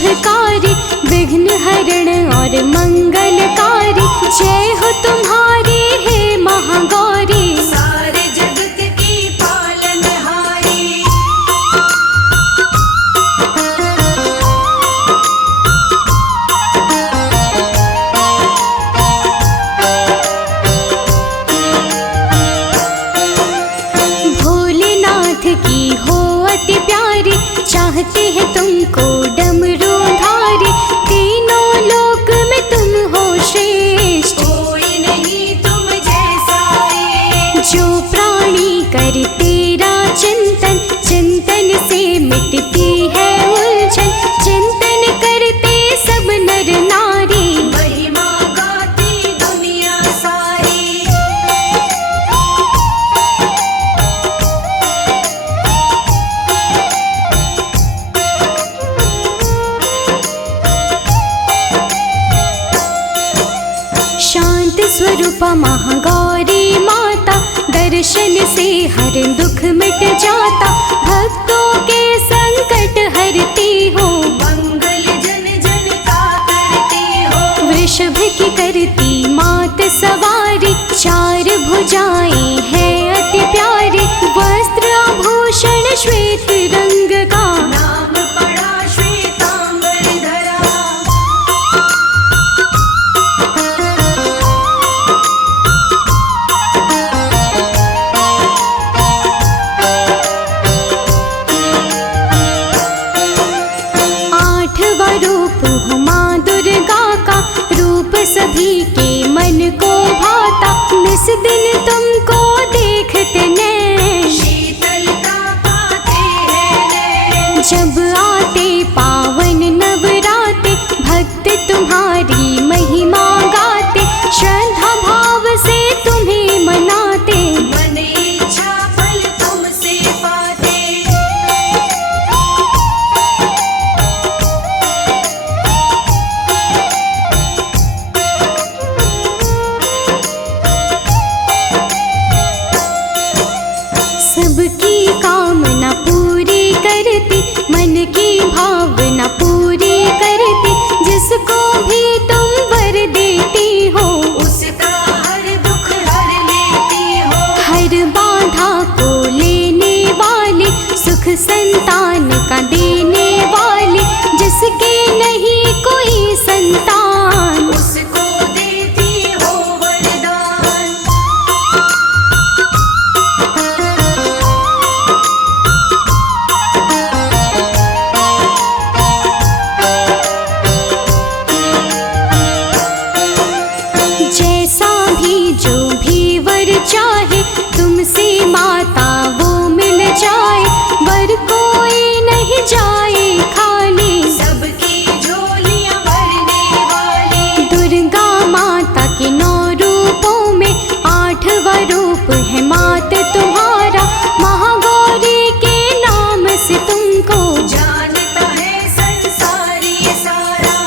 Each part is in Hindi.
शुभकारी, विघ्न हरण और मंगलकारी। जय हो तुम्हारी हे महागौरी, सारे जगत की पालनहारी। भोलेनाथ की हो अति प्यारी, चाहते हैं तुमको डमरूधारी। तीनों लोक में तुम हो श्रेष्ठ, कोई नहीं तुम जैसा रे। जो प्राणी कर तेरा चिंतन, चिंतन से मिटती है उलझन। चिंतन करते सब नर नारी, महिमा गाती दुनिया सारी। शांत स्वरूपा महागौरी माता, दर्शन से हर दुख मिट जाता। भक्तों के संकट हरती हो, मंगल जन जन का करती हो। वृषभ की करती मात सवारी। चार भुजाएं हैं अति प्यारी, वस्त्र आभूषण श्वेत रंग का। नाम पड़ा श्वेतांबर धरा। आठवां रूप हो माँ दुर्गा का, रूप सभी के मन को भाता। निस दिन तुमको देखते नैन, शीतलता पाते हैं नैन। जब आते पावन नवराते। भक्त तुम्हारी महिमा गाते, श्रद्धा भाव से तुम्हें मनाते। मन इच्छा फल तुमसे पाते। सबकी कामना पूरी करती, मन की भावना पूरी करती। जिसको भी तुम वर देती हो, उसका हर दुख हर लेती हो। हर बाधा को लेने वाली, सुख संतान का देने वाली। जिसके नहीं कोई संतान, उसको देती हो वरदान। जैसा भी जो भी वर चाहे, तुमसे माता वो मिल जाए। वर कोई नहीं जाए खाली, सबकी झोलियां भरने वाली। दुर्गा माता के 9 रूपों में 8वां रूप है मात तुम्हारा। महागौरी के नाम से तुमको जानता है संसारी सारा।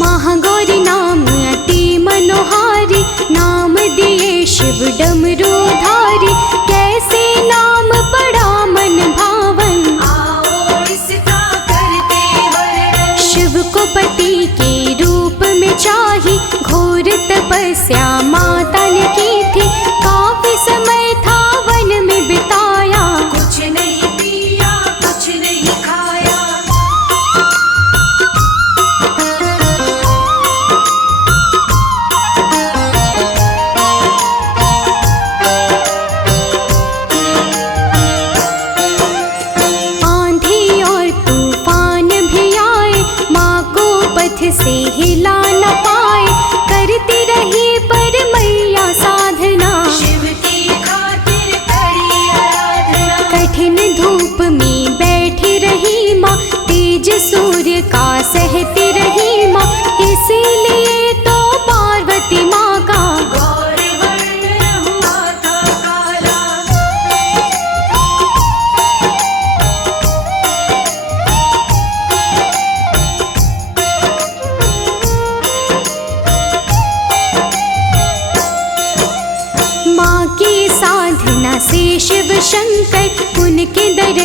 महागौरी नाम अति मनोहारी, नाम दिए शिव डमरूधारी। कैसे नाम पड़ा मन भावन, आओ इसका करते वर्णन। शिव को पति के रूप में चाही। घोर तपस्या माता ने की थी, काफी समय था वन में बिताया। कुछ नहीं पिया कुछ नहीं खाया।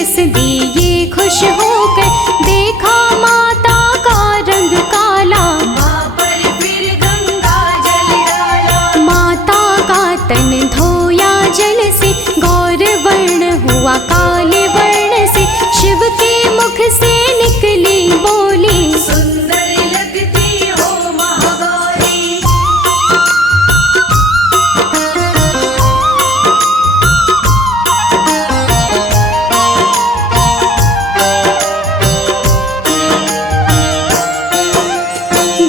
रस दिए खुश होकर, देखा माता का रंग काला। माँ पर फिर गंगा जल डाला, माता का तन धोया जल से, गौर वर्ण हुआ काले वर्ण से। शिव के मुख से निकली बोली, सुंदर लगती हो महागौरी।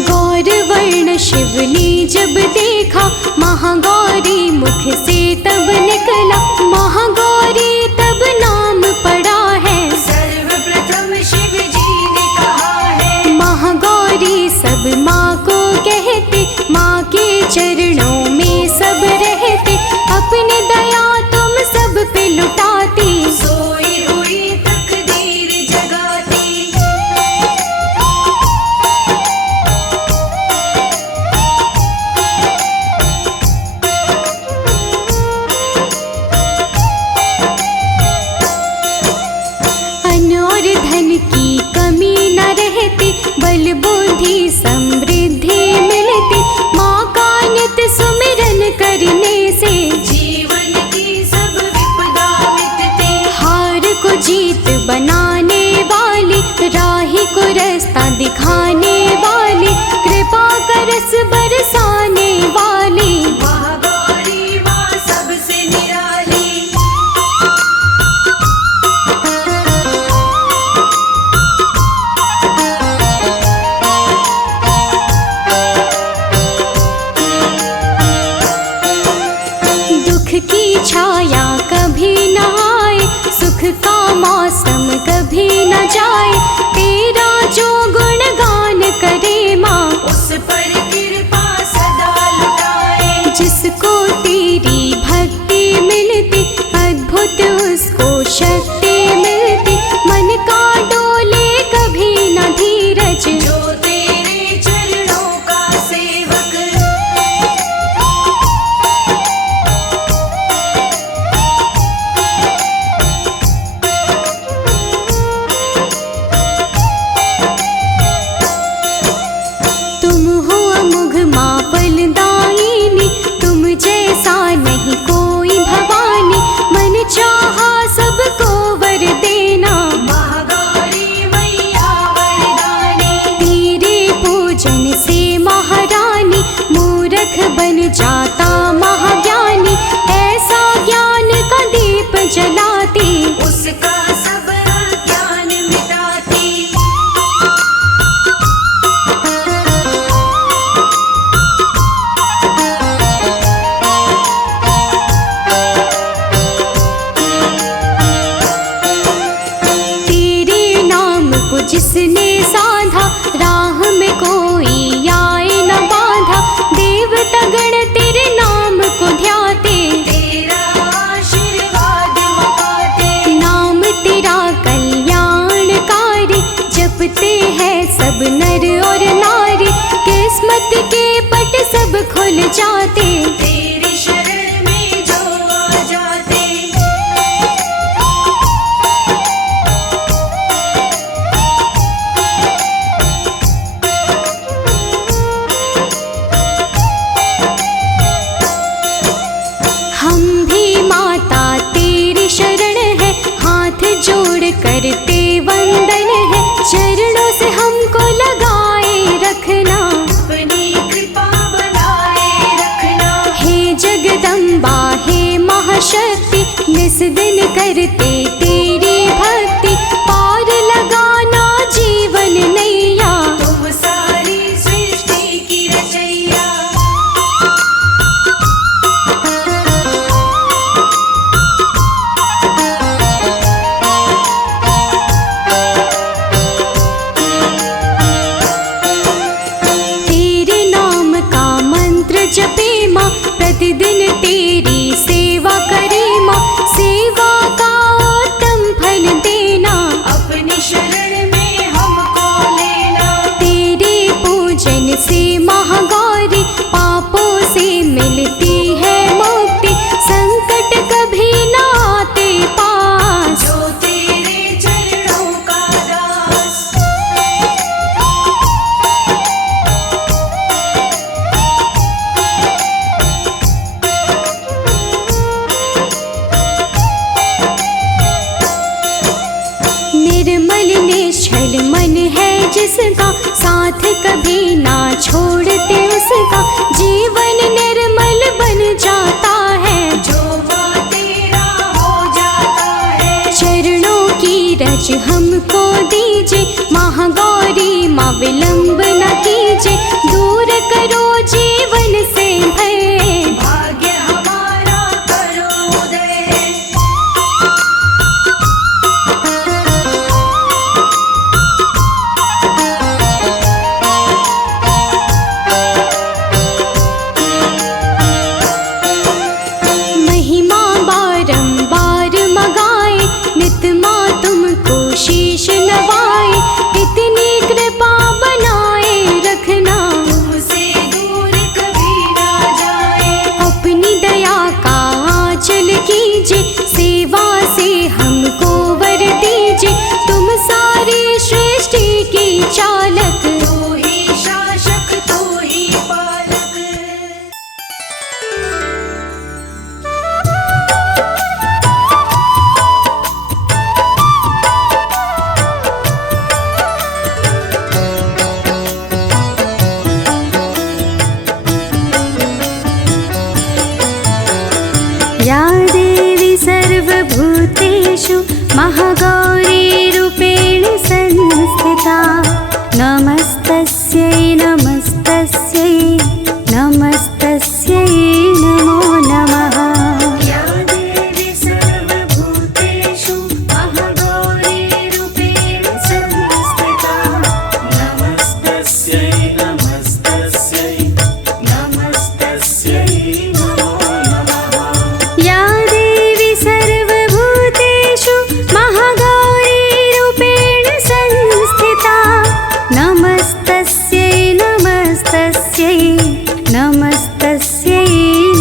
गौर वर्ण शिव ने जब देखा, महागौरी मुख से तब निकला। महागौरी तब नाम पड़ा है, सर्वप्रथम शिव जी ने कहा है। महागौरी सब माँ को कहते, माँ के चरणों में सब रहते। अपनी दया तुम सब पे लुटाती, सोई हुई तकदीर जगाती। अन्न और धन की कमी न रहती, बल बुद्धि समृद्धि मिलती। माँ का नित सुमिरन करने से, जीवन की सब विपदा मिटती। हार को जीत बनाने वाली, राही को रास्ता दिखाने वाली, कृपा का रस बरसाने वाली। महागौरी माँ सबसे निराली। दुख की छाया कभी न आए, सुख का मौसम कभी न जाए। तेरा जो गुणगान करे माँ, उस पर कृपा सदा लुटाए। जिसको तेरी भक्ति मिलती, अद्भुत उसको शक्ति मिलती। मन का डोले कभी न धीरज, जो तेरे चरणों का सेवक। तुम हो अमुघ माँ फलदायिनी, तुम जैसा नहीं कोई भवानी। मन चाहा सबको वर देना, महागौरी मैया वरदानी। तेरे पूजन से महारानी, मूर्ख बन जाता महाज्ञानी। ऐसा ज्ञान का दीप जलाती, उसका सब अज्ञान मिटाती। तेरे नाम को जिसने साधा, राह में कोई आए न बाधा। देवता गण तेरे नाम को ध्याते, तेरा आशीर्वाद मपाते। नाम तेरा कल्याणकारी, जपते हैं सब नर और नारी। किस्मत के पट सब खुल जाते, तेरी शरण में जो आ जाते। हम भी माता तेरी शरण है, हाथ जोड़ करते वंदन है। चरणों से हमको लगाए रखना, अपनी कृपा बनाए रखना। हे जगदम्बा हे महाशक्ति, निस दिन करते तेरी भक्ति। पार लगाना जीवन नैया, तुम सारी सृष्टि की रचैया। तेरे नाम का मंत्र जपे माँ, प्रतिदिन तेरी सेवा करे माँ। सेवा साथ कभी ना छोड़ते उसका, जीवन निर्मल बन जाता है। जो माँ तेरा हो जाता है। चरणों की रज हमको दीजिए, महागौरी माँ विलंब न कीजिए, दूर करो जीवन से भय। भाग्य हमारा करो उदय। महिमा बारंबार मगाए, नित माँ तुमको शीश नवाए, इतनी कृपा बनाए रखना, तुमसे दूर कभी ना जाए। अपनी दया का आंचल कीजिए, सेवा से हमको वर दीजिए, तुम सारी सृष्टि की चालक। तू ही शासक तू ही पालक। या देवी सर्वभूतेषु महागौरी रूपेण संस्थिता, नमस्तस्यै नमस्तस्यै नमस्तस्यै नमो नमः। या देवी सर्वभूतेषु महागौरी रूपेण संस्थिता, नमस्तस्यै नमस्तस्यै नमस्तस्यै नमो नमः। या देवी सर्वभूतेषु महागौरी रूपेण संस्थिता, नमस्तस्यै नमस्तस्यै नमस्तस्यै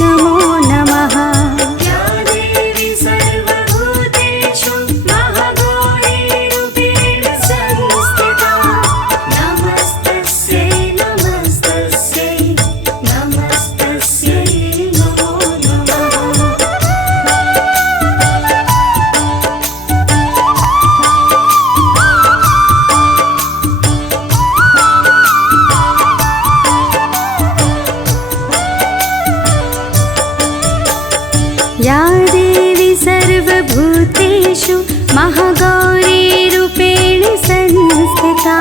नमो नमः। या देवी सर्वभूतेषु महागौरी रूपेण संस्थिता, नमस्तस्यै नमस्तस्यै नमस्तस्यै नमो नमः। या देवी सर्वभूतेषु महागौरी रूपेण संस्थिता,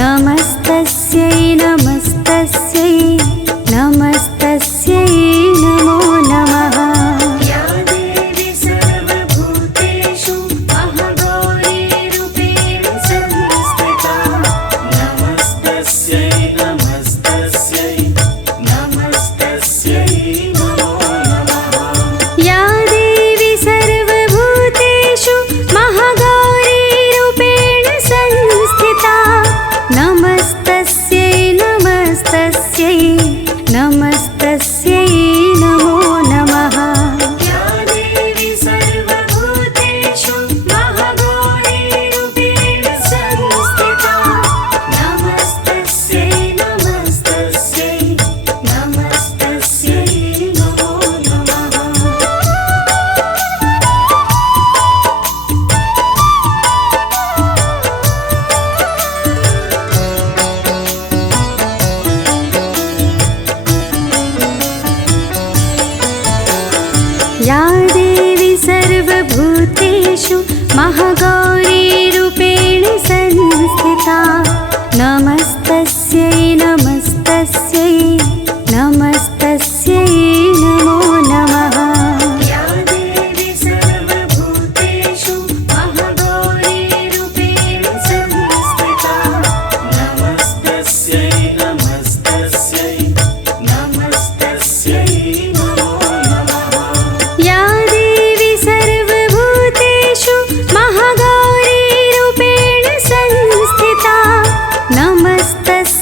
नमस्तस्यै नमस्तस्यै नमस्तस्यै नमो नमः। या देवी सर्वभूतेषु महागौरी रूपेण संस्थिता, नमस्तस्यै नमस्तस्यै नमस्तस्यै नमो नमः। या देवी सर्वभूतेषु महागौरी रूपेण संस्थिता, नमस्तस्यै नमस्तस्यै नमस्तस्यै नमो नमः। या देवी सर्वभूतेषु महागौरी रूपेण संस्थिता, नमस्तस्यै नमस्तस्यै नमस्तस्यै नमो नमः। या देवी सर्वभूतेषु महागौरी रूपेण संस्थिता, नमस्तस्यै नमस्तस्यै नमस्तस्यै नमो नमः। या देवी सर्वभूतेषु महागौरी रूपेण संस्थिता, नमस्तस्यै नमस्तस्यै नमस्तस्यै नमो नमः। या देवी सर्वभूतेषु महागौरी रूपेण संस्थिता, नमस्तस्यै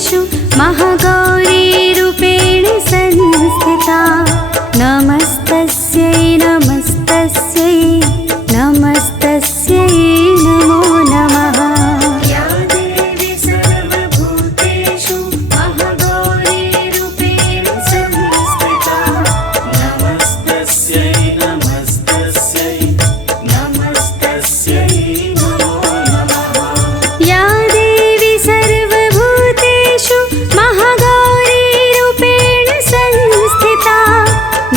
सर्वभूतेषु महागौरीरूपेण संस्थिता नमस्तस्यै नमस्तस्यै नमस्तस्यै नमो नमः। या देवी सर्वभूतेषु महागौरीरूपेण संस्थिता नमस्तस्यै नमस्तस्यै नमस्तस्यै नमो नमः। या देवी सर्वभूतेषु महागौरीरूपेण संस्थिता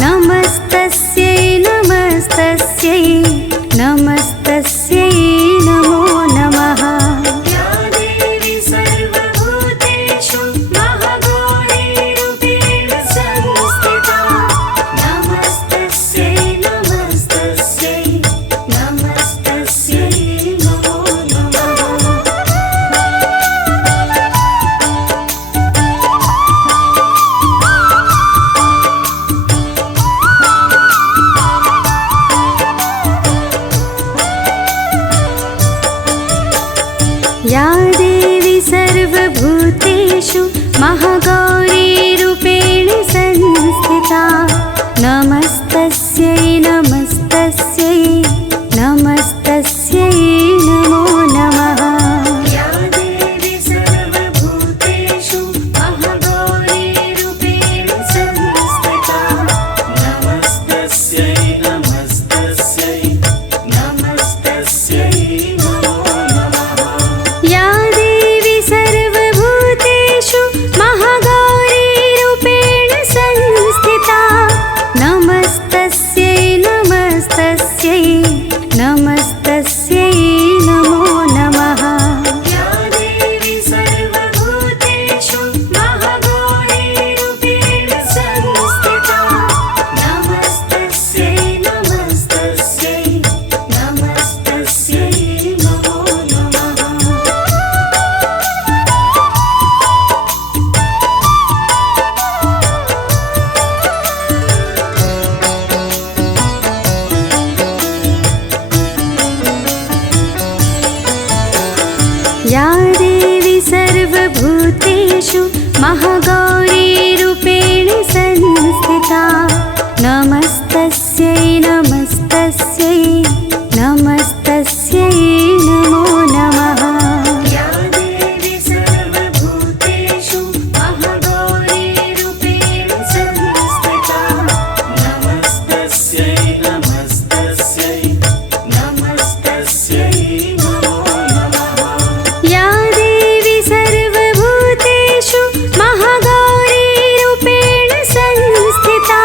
नमस्तस्यै नमस्तस्यै नमस्तस्यै नमो नमः। या देवी सर्वभूतेषु महागौरीरूपेण संस्थिता नमस्तस्यै नमस्तस्यै नमस्तस्यै नमो नमः। या देवी सर्वभूतेषु महागौरीरूपेण संस्थिता नमस्तस्यै नमस्तस्यै नमस्तस्यै नमो नमः। या देवी सर्वभूतेषु महागौरीरूपेण संस्थिता नमस्तस्यै नमस्तस्यै नमस्तस्यै नमो नमः। या देवी सर्वभूतेषु महागौरीरूपेण संस्थिता नमस्तस्यै नमस्तस्यै नमस्तस्यै नमो नमः। या देवी सर्वभूतेषु महागौरीरूपेण संस्थिता नमस्तस्यै नमस्तस्यै नमस्तस्यै नमो नमः। या देवी सर्वभूतेषु महागौरीरूपेण संस्थिता नमस्तस्यै नमस्तस्यै नमस्तस्यै नमो नमः। या देवी सर्वभूतेषु महागौरीरूपेण संस्थिता नमस्तस्यै नमस्तस्यै नमस्तस्यै नमो नमः। या देवी सर्वभूतेषु महागौरीरूपेण संस्थिता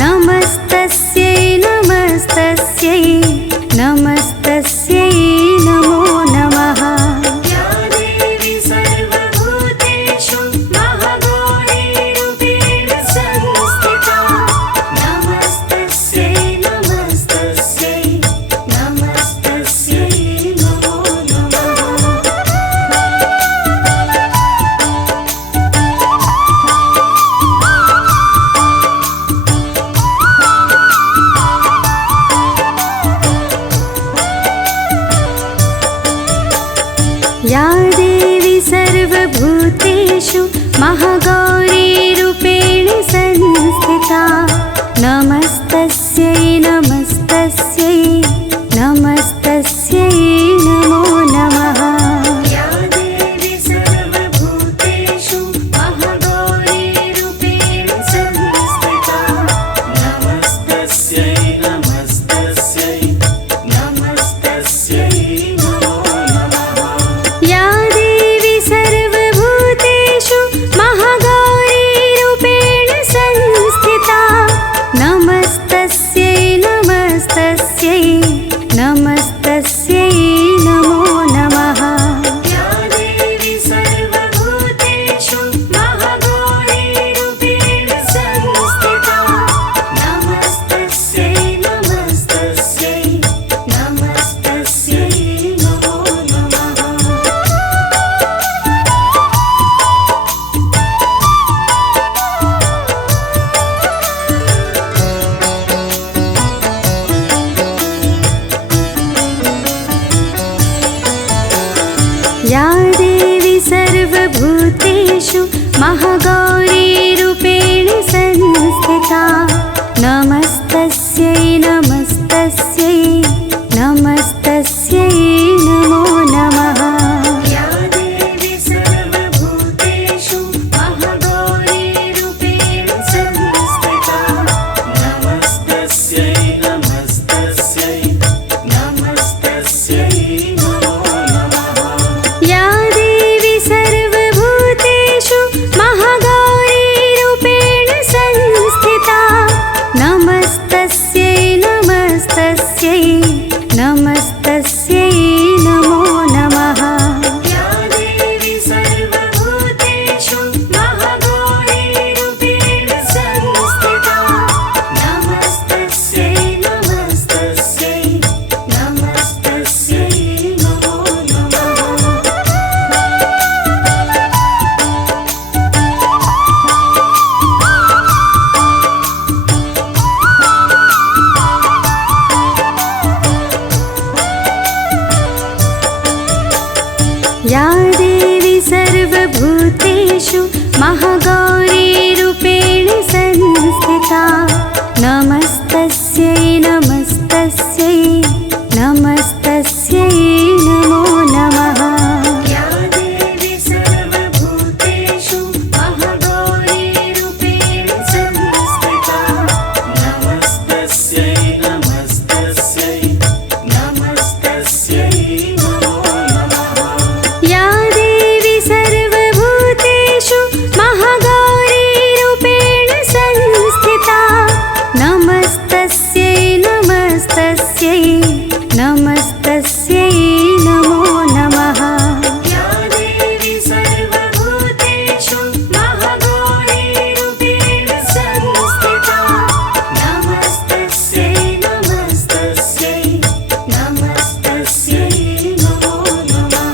नमस्तस्यै नमस्तस्यै नमस्तस्यै नमो नमः। या देवी सर्वभूतेषु महागौरीरूपेण संस्थिता नमस्तस्यै नमस्तस्यै नमस्तस्यै नमो नमः। या देवी सर्वभूतेषु महागौरीरूपेण संस्थिता नमस्तस्यै नमस्तस्यै नमस्तस्यै नमो नमः। या देवी सर्वभूतेषु महागौरीरूपेण संस्थिता नमस्तस्यै नमस्तस्यै नमस्तस्यै नमो नमः। या देवी सर्वभूतेषु महागौरीरूपेण संस्थिता नमस्तस्यै नमस्तस्यै महागौरी रूपेण संस्थिता नमस्तस्यै नमस्तस्यै नमस्तस्यै नमो नमः। या देवी सर्वभूतेषु महागौरी रूपेण संस्थिता नमस्तस्यै नमस्तस्यै नमस्तस्यै नमो नमः। या देवी सर्वभूतेषु महागौरी रूपेण संस्थिता नमस्तस्यै नमस्तस्यै नमस्तस्यै नमो नमः। या देवी सर्वभूतेषु महागौरी रूपेण संस्थिता नमस्तस्यै नमस्तस्यै नमस्तस्यै नमो नमः। या देवी सर्वभूतेषु महागौरी रूपेण संस्थिता नमस्तस्यै नमस्तस्यै नमस्तस्यै नमो नमः। या देवी सर्वभूतेषु महागौरी रूपेण संस्थिता नमस्तस्यै नमस्तस्यै नमस्तस्यै नमो नमः। या देवी सर्वभूतेषु महागौरी रूपेण संस्थिता नमस्तस्यै नमस्तस्यै नमस्तस्यै नमो नमः। या देवी सर्वभूतेषु महागौरी रूपेण संस्थिता नमस्तस्यै नमस्तस्यै नमस्तस्यै नमो नमः।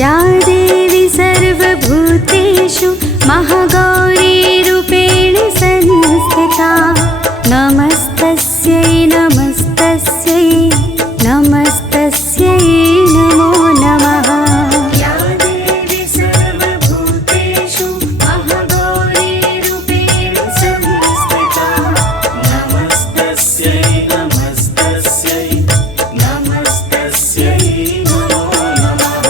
या देवी सर्वभूतेषु महागौरी रूपेण संस्थिता नमस्तस्यै नमस्तस्यै नमस्तस्यै नमो नमः। या देवी सर्वभूतेषु महागौरी रूपेण संस्थिता नमस्तस्यै नमस्तस्यै नमस्तस्यै नमो नमः।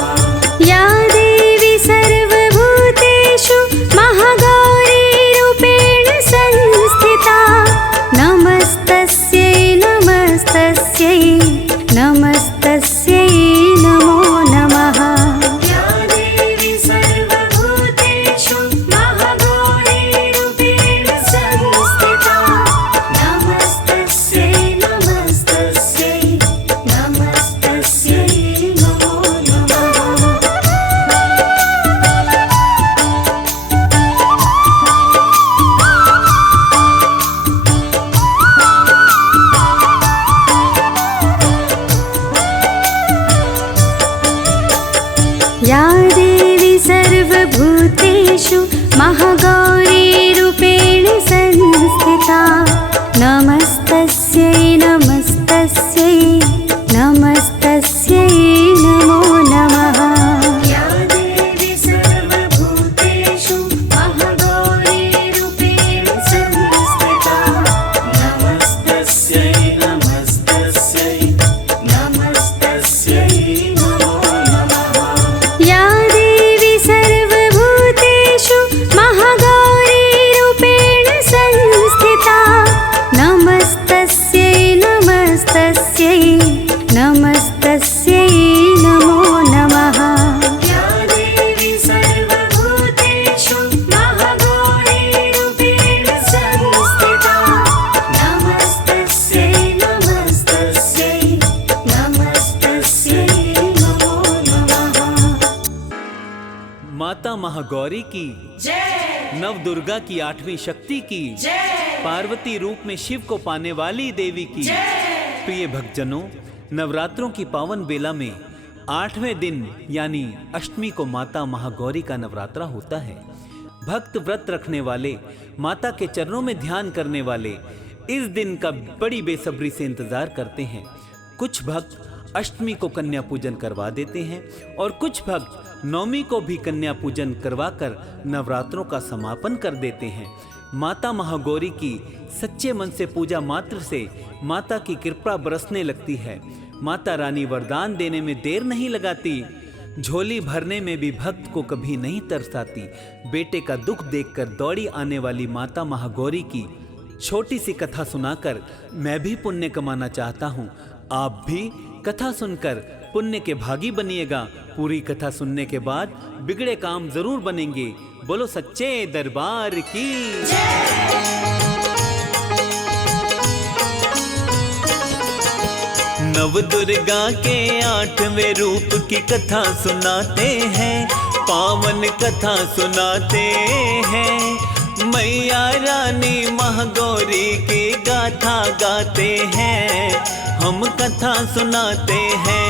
या देवी सर्वभूतेषु महागौरी रूपेण संस्थिता नमस्तस्यै नमस्तस्यै नमस्तस्यै नमो नमः। या देवी सर्वभूतेषु महागौरी रूपेण संस्थिता नमस्तस्यै नमस्तस्यै नमस्तस्यै नमो नमः। या देवी सर्वभूतेषु महागौरी रूपेण संस्थिता नमस्तस्यै नमस्तस्यै नमस्तस्यै नमो नमः। या देवी सर्वभूतेषु महागौरी रूपेण संस्थिता नमस्तस्यै नमस्तस्यै नमस्तस्यै नमो नमः। या देवी सर्वभूतेषु महागौरी रूपेण संस्थिता नमस्तस्यै नमस्तस्यै नमस्तस्यै नमो नमः। या देवी सर्वभूतेषु महागौरी रूपेण संस्थिता नमस्तस्यै नमस्तस्यै नमस्तस्यै नमो नमः। माता महागौरी की जय नव दुर्गा की 8वीं शक्ति की जय पार्वती रूप में शिव को पाने वाली देवी की प्रिय भक्तजनों, नवरात्रों की पावन बेला में 8वें दिन यानी अष्टमी को माता महागौरी का नवरात्रा होता है। भक्त व्रत रखने वाले, माता के चरणों में ध्यान करने वाले इस दिन का बड़ी बेसब्री से इंतजार करते हैं। कुछ भक्त अष्टमी को कन्या पूजन करवा देते हैं और कुछ भक्त नवमी को भी कन्या पूजन करवाकर नवरात्रों का समापन कर देते हैं। माता महागौरी की सच्चे मन से पूजा मात्र से माता की कृपा बरसने लगती है। माता रानी वरदान देने में देर नहीं लगाती, झोली भरने में भी भक्त को कभी नहीं तरसाती। बेटे का दुख देखकर दौड़ी आने वाली माता महागौरी की छोटी सी कथा सुनाकर मैं भी पुण्य कमाना चाहता हूँ। आप भी कथा सुनकर पुण्य के भागी बनिएगा। पूरी कथा सुनने के बाद बिगड़े काम जरूर बनेंगे। बोलो सच्चे दरबार की नव दुर्गा के 8वें रूप की कथा सुनाते हैं, पावन कथा सुनाते हैं। मैया रानी महागौरी की गाथा गाते हैं, हम कथा सुनाते हैं।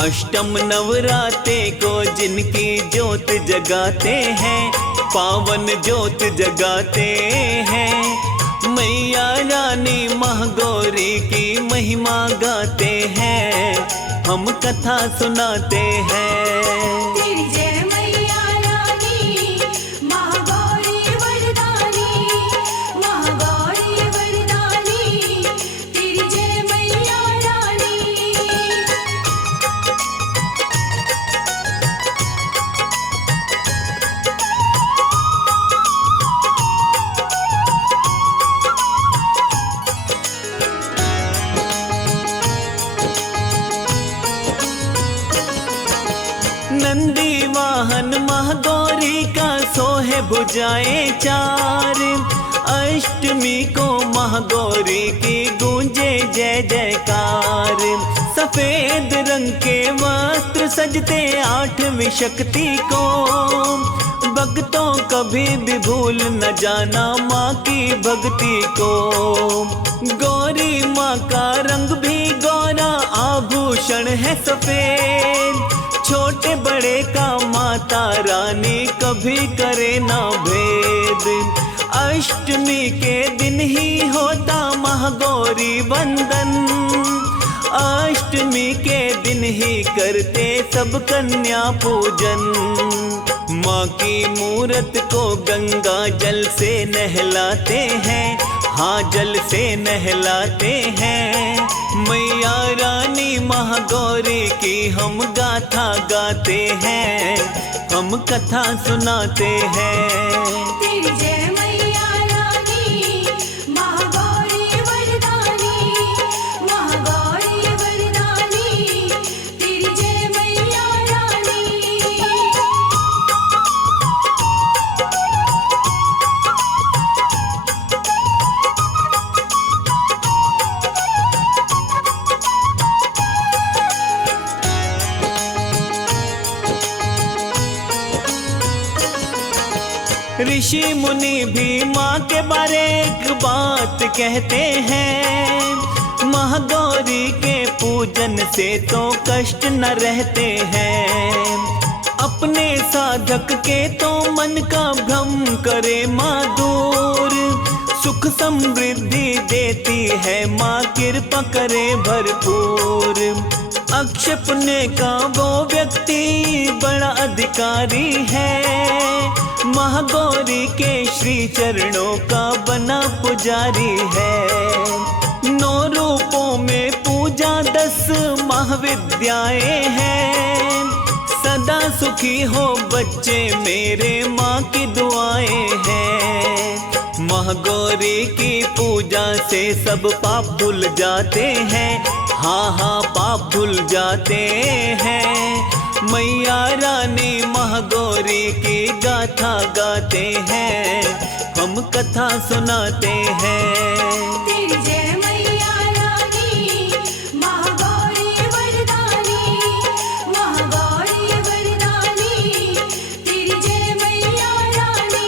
अष्टम नवराते को जिनकी ज्योत जगाते हैं, पावन ज्योत जगाते हैं। मैया रानी महागौरी की महिमा गाते हैं, हम कथा सुनाते हैं। तेरी जय मैया रानी महागौरी वरदानी, महागौरी वरदानी, तेरी जय मैया रानी। नंदी वाहन महागौरी का सोहे भुजाएं 4। अष्टमी को महागौरी की गूंजे जय जयकार। सफेद रंग के वस्त्र सजते 8वीं शक्ति को, भक्तों कभी भी भूल न जाना माँ की भक्ति को। गौरी माँ का रंग भी गौरा, आभूषण है सफेद। छोटे बड़े का माता रानी कभी करे ना भेद। अष्टमी के दिन ही होता महागौरी वंदन, अष्टमी के दिन ही करते सब कन्या पूजन। माँ की मूरत को गंगा जल से नहलाते हैं, हाँ जल से नहलाते हैं। मैया रानी महागौरी की हम गाथा गाते हैं, हम कथा सुनाते हैं। तेरी जय मैया रानी महागौरी वरदानी, महागौरी वरदानी, तेरी जय मैया रानी। ऋषि मुनि भी माँ के बारे एक बात कहते हैं। महागौरी के पूजन से तो कष्ट न रहते हैं। अपने साधक के तो मन का भ्रम करे माँ दूर। सुख समृद्धि देती है माँ, कृपा करे भरपूर। अक्षपने का वो व्यक्ति बड़ा अधिकारी है। महागौरी के श्री चरणों का बना पुजारी है। 9 रूपों में पूजा 10 महाविद्याएं हैं। सदा सुखी हो बच्चे मेरे, माँ की दुआएं हैं। महागौरी की पूजा से सब पाप धुल जाते हैं, हाँ हाँ पाप धुल जाते हैं। मैया रानी महागौरी की गाथा गाते हैं, हम कथा सुनाते हैं। तेरी जय मैया रानी महागौरी वरदानी, महागौरी वरदानी, तेरी जय मैया रानी।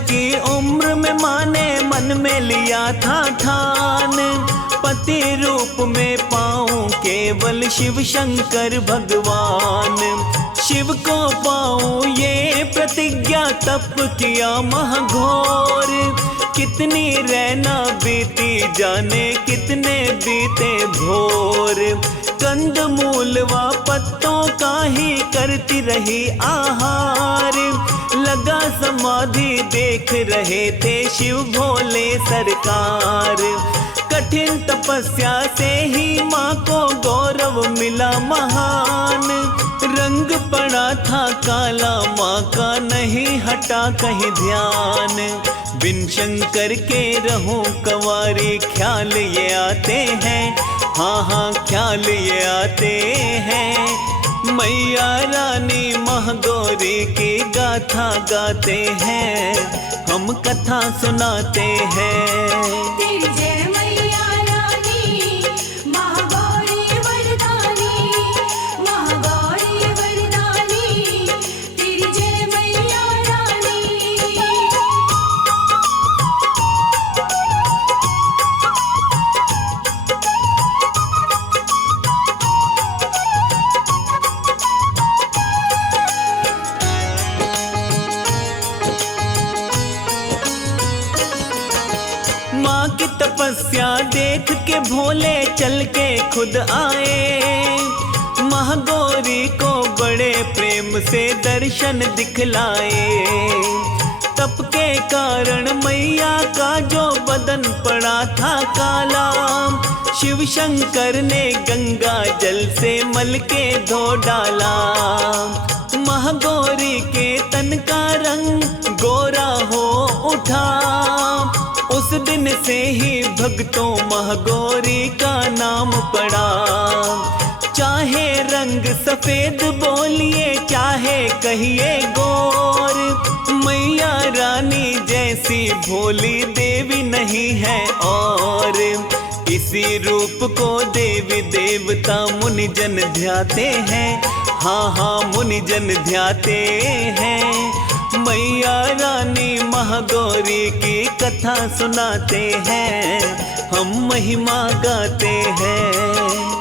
की उम्र में माँ ने मन में लिया था ठान, पति रूप में पाऊं केवल शिव शंकर भगवान। शिव को पाऊं ये प्रतिज्ञा तप किया महाघोर, कितनी रैना बीती जाने कितने बीते भोर। कंद मूल व पत्तों का ही करती रही आहार, लगा समाधि देख रहे थे शिव भोले सरकार। कठिन तपस्या से ही माँ को गौरव मिला महान, रंग पड़ा था काला माँ का नहीं हटा कहीं ध्यान। बिन शंकर के रहूं कंवारी ख्याल ये आते हैं, हाँ हाँ ख्याल ये आते हैं। मैया रानी महागौरी की गाथा गाते हैं, हम कथा सुनाते हैं। तेरी जय मैया रानी महागौरी वरदानी, महागौरी वरदानी, तेरी जय मैया रानी। माँ की तपस्या देख के भोले चल के खुद आए, महागौरी को बड़े प्रेम से दर्शन दिखलाए। तप के कारण मैया का जो बदन पड़ा था काला, शिव शंकर ने गंगा जल से मल के धो डाला। महागौरी के तन का रंग गोरा हो उठा, उस दिन से ही भक्तों महागौरी का नाम पड़ा। चाहे रंग सफेद बोलिए चाहे कहिए गोर, मैया रानी जैसी भोली देवी नहीं है और। इसी रूप को देवी देवता मुनि जन ध्याते हैं, हाँ हाँ मुनि जन ध्याते हैं। मैया रानी महागौरी की कथा सुनाते हैं, हम महिमा गाते हैं।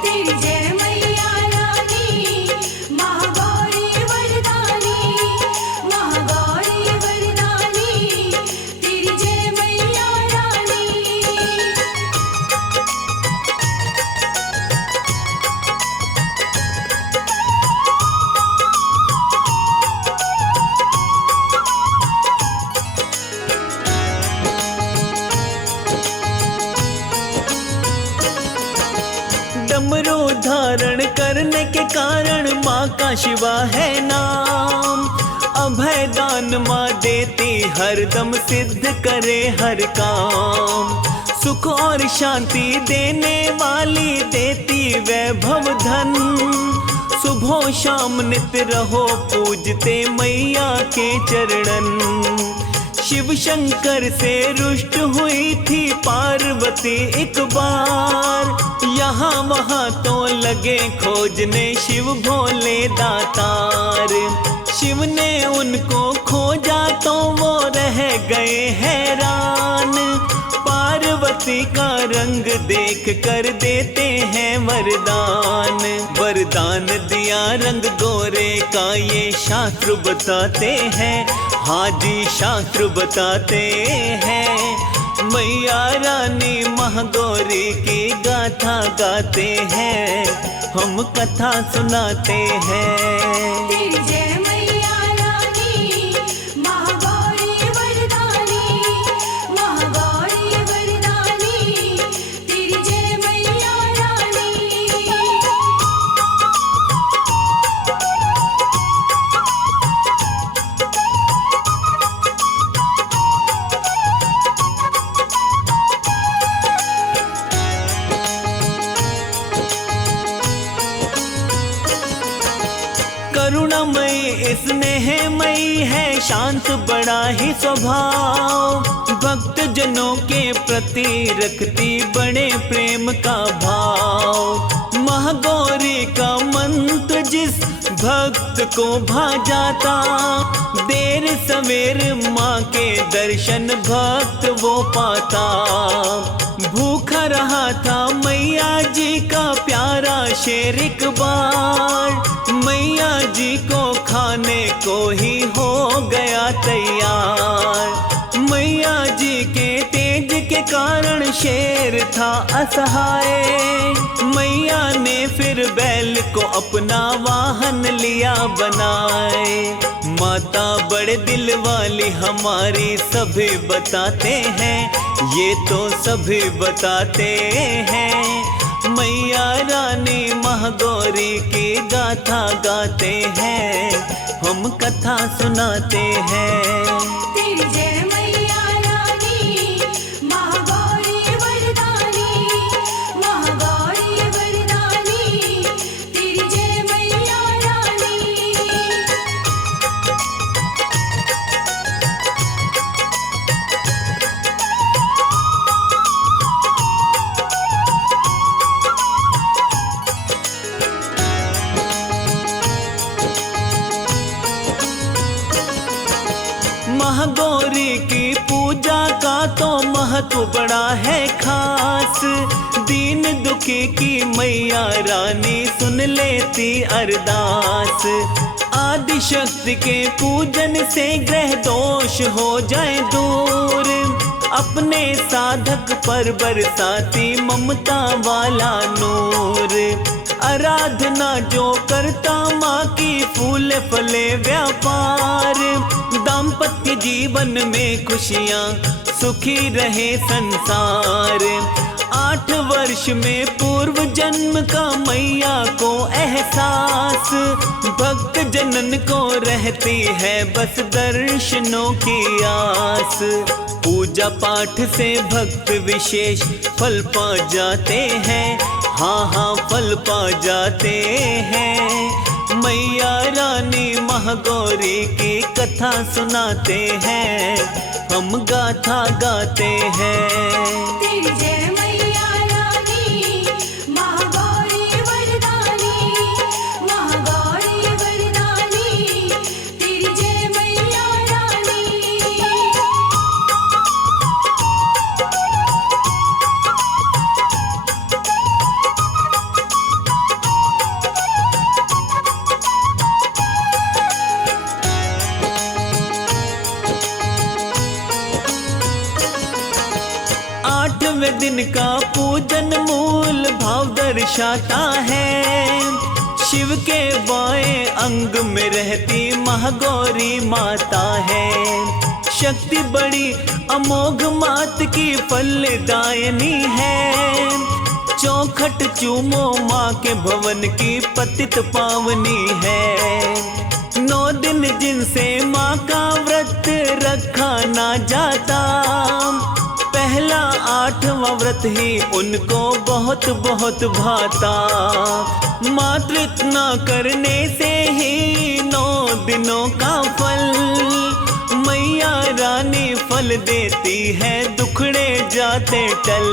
तेरी जय मैया रानी महागौरी वरदानी, महागौरी वरदानी, तेरी जय मैया रानी। डमरू धारण करने के कारण माँ का शिवा है नाम। अभय दान माँ देती हरदम सिद्ध करे हर काम। सुख और शांति देने वाली देती वैभव धन। सुबह शाम नित रहो पूजते मैया के चरणन। शिव शंकर से रुष्ट हुई थी पार्वती एक बार, यहाँ वहाँ तो लगे खोजने शिव भोले दातार। शिव ने उनको खोजा तो वो रह गए हैरान। पार्वती का रंग देख कर देते हैं वरदान। वरदान दिया रंग गोरे का ये शास्त्र बताते हैं, हाँ जी शास्त्र बताते हैं। मैया रानी महागौरी की गाथा गाते हैं, हम कथा सुनाते हैं। तेरी जय मैया रानी महागौरी वरदानी, महागौरी वरदानी, तेरी जय मैया रानी। करुणामयी स्नेहमयी है, शांत बड़ा ही स्वभाव। भक्त जनों के प्रति रखती बड़े प्रेम का भाव। महागौरी का मंत्र जिस भक्त को भा जाता। देर सवेर माँ के दर्शन भक्त वो पाता। भूखा रहा था मैया जी का प्यारा शेर एक बार। मैया जी को खाने को ही हो गया तैयार। मैया जी के तेज के कारण शेर था असहाय। मैया ने फिर बैल को अपना वाहन लिया बनाए। माता बड़े दिल वाली हमारी सभी बताते हैं, ये तो सभी बताते हैं। मैया रानी महागौरी की गाथा गाते हैं, हम कथा सुनाते हैं। तेरी जय मैया रानी महागौरी वरदानी, महागौरी वरदानी, तेरी जय मैया रानी। महागौरी की पूजा का तो महत्व बड़ा है खास। दीन दुखी की मैया रानी सुन लेती अरदास। आदि शक्ति के पूजन से ग्रह दोष हो जाए दूर। अपने साधक पर बरसाती ममता वाला नूर। आराधना जो करता माँ की फूल फले व्यापार। दाम्पत्य जीवन में खुशियाँ सुखी रहे संसार। 8 वर्ष में पूर्व जन्म का मैया को एहसास। भक्त जनन को रहती है बस दर्शनों की आस। पूजा पाठ से भक्त विशेष फल पा जाते हैं, हाँ हाँ फल पा जाते हैं। मैया रानी महागौरी की कथा सुनाते हैं, हम गाथा गाते हैं। तेरी जय मैया रानी महागौरी वरदानी, महागौरी वरदानी, तेरी जय मैया रानी। आठवें दिन का पूजन मूल भाव दर्शाता है। शिव के बाएं अंग में रहती महागौरी माता है। शक्ति बड़ी अमोघ मात की फलदायिनी है। चौखट चूमो माँ के भवन की पतित पावनी है। 9 दिन जिनसे माँ का व्रत रखा ना जाता। पहला 8वां व्रत ही उनको बहुत बहुत भाता। मात्र इतना करने से ही 9 दिनों का फल मैया रानी फल देती है, दुखड़े जाते टल।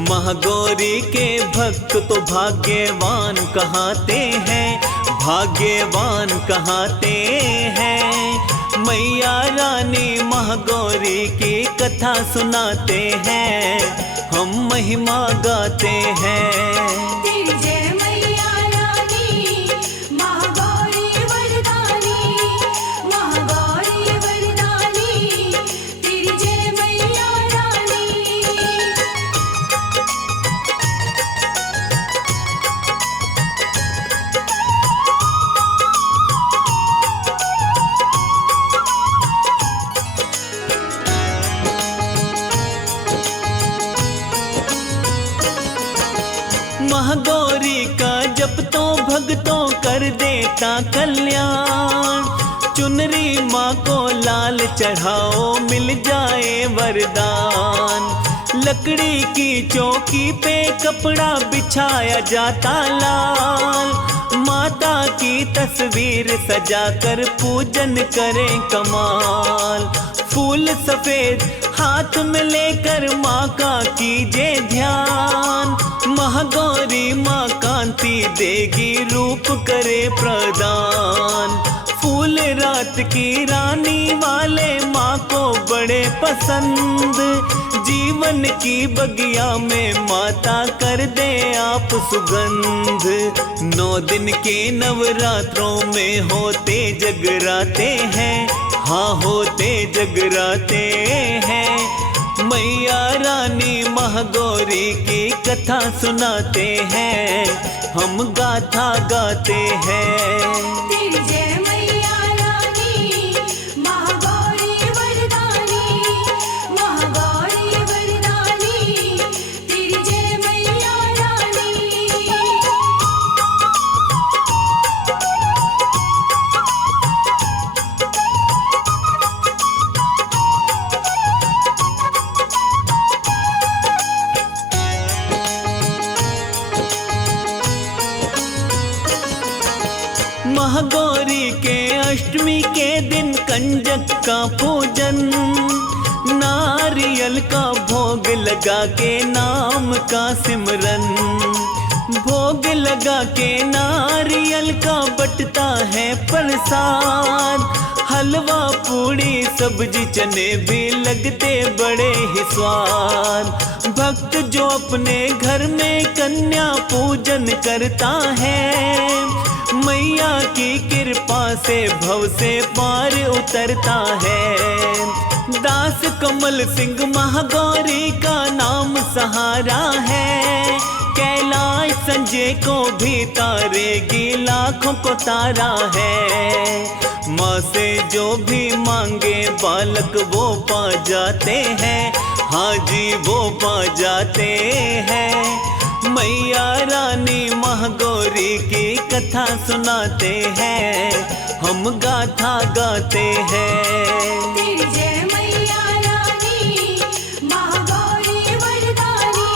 महागौरी के भक्त तो भाग्यवान कहाते हैं, भाग्यवान कहाते हैं। मैया रानी महागौरी की कथा सुनाते हैं, हम महिमा गाते हैं। तेरी जय मैया रानी महागौरी वरदानी, महागौरी वरदानी, तेरी जय मैया रानी। महागौरी का जप तो भक्तों कर देता कल्याण। चुनरी माँ को लाल चढ़ाओ मिल जाए वरदान। लकड़ी की चौकी पे कपड़ा बिछाया जाता लाल। माता की तस्वीर सजाकर पूजन करें कमाल। फूल सफेद हाथ में लेकर माँ का कीजिए ध्यान। महागौरी माँ कांति देगी रूप करे प्रदान। पसंद। जीवन की बगिया में माता कर दे आप सुगंध। 9 दिन के नवरात्रों में होते जगराते हैं, हाँ होते जगराते हैं। मैया रानी महागौरी की कथा सुनाते हैं, हम गाथा गाते हैं। तेरी जय मैया रानी महागौरी वरदानी, महागौरी वरदानी, तेरी जय मैया रानी। महागौरी के अष्टमी के दिन कंजक का पूजन, नारियल का भोग लगा के नाम का सिमरन। भोग लगा के नारियल का बटता है प्रसाद। हलवा पूड़ी सब्जी चने भी लगते बड़े ही स्वाद। भक्त जो अपने घर में कन्या पूजन करता है, मैया की कृपा से भव से पार उतरता है। दास कमल सिंह महागौरी का नाम सहारा है। कैलाश संजय को भी तारेगी, लाखों को तारा है। माँ से जो भी मांगे बालक वो पा जाते हैं, हाँ जी वो पा जाते हैं। मैया रानी महागौरी की कथा सुनाते हैं, हम गाथा गाते हैं। तेरी जय मैया रानी महागौरी वरदानी,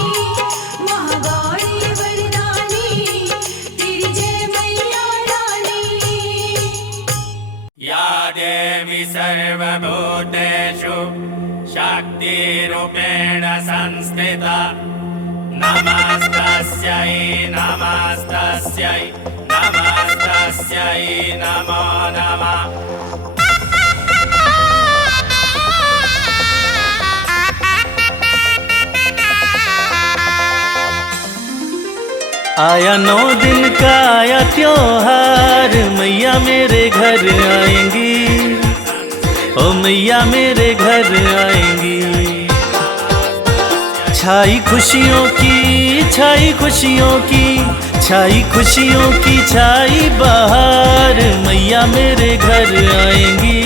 महागौरी वरदानी, तेरी जय मैया रानी। या देवी सर्वभूतेषु शक्तिरूपेण संस्थिता, नमस्तस्यै नमस्तस्यै नमस्तस्यै नमो नमः। आया 9 दिन का आया त्योहार, मैया मेरे घर आएंगी, ओ मैया मेरे घर आएंगी। छाई खुशियों की, छाई खुशियों की, छाई खुशियों की छाई बहार, मैया मेरे घर आएंगी,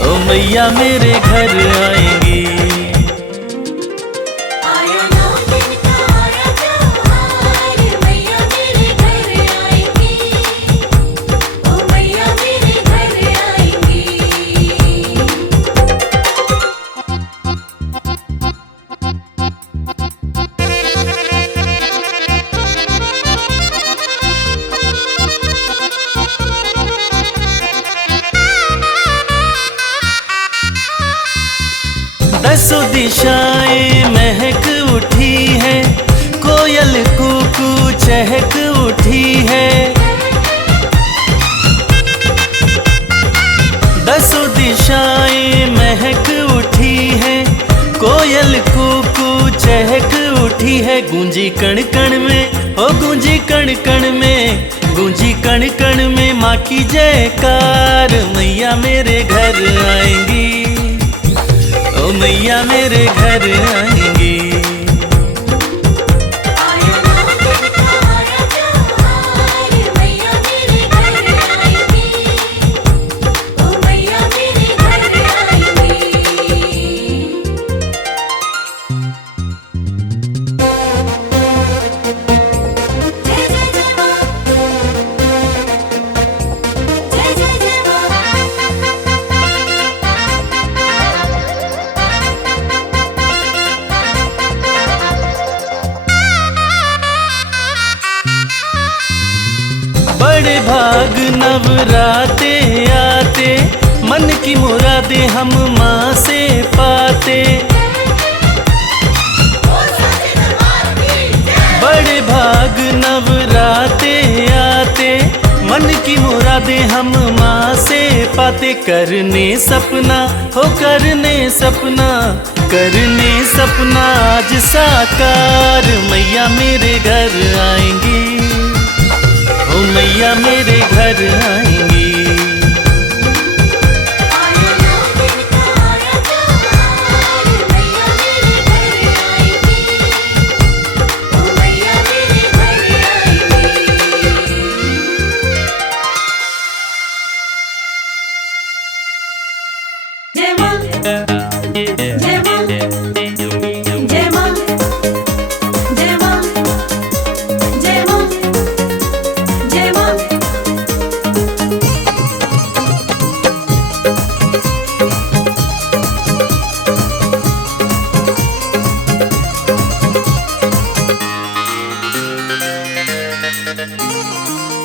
ओ मैया मेरे घर आएंगी। आया 9 दिन का आया त्योहार, मैया मेरे घर आएंगी, ओ मैया मेरे घर आएंगी। दसों दिशाएं महक उठी है, कोयल कूकू चहक उठी है। दसों दिशाएं महक उठी है, कोयल कूकू चहक उठी है। गूंजी कण कण में, ओ गूंजी कण कण में, गूंजी कण कण में माँ की जयकार, मैया मेरे घर आएंगी, ओ मैया मेरे घर आएंगी। आया 9 दिन का आया त्योहार, मैया मेरे घर आएंगी, ओ मैया मेरे घर आएंगी। जय जय जय माँ, जय जय जय माँ। बड़े भाग नवराते आते, मन की मुरादें हम माँ से पाते। बड़े भाग नवराते आते, मन की मुरादें हम माँ से पाते। करने सपना हो करने सपना, करने सपना आज साकार। मैया मेरे घर आएंगी, ओ मैया मेरे घर आएंगी। आया दिन का आया त्योहार, मैया मेरे घर आएंगी, ओ मैया मेरे घर आएंगी। जय मां, जय मां, जय मां, जय मां, जय मां, जय मां।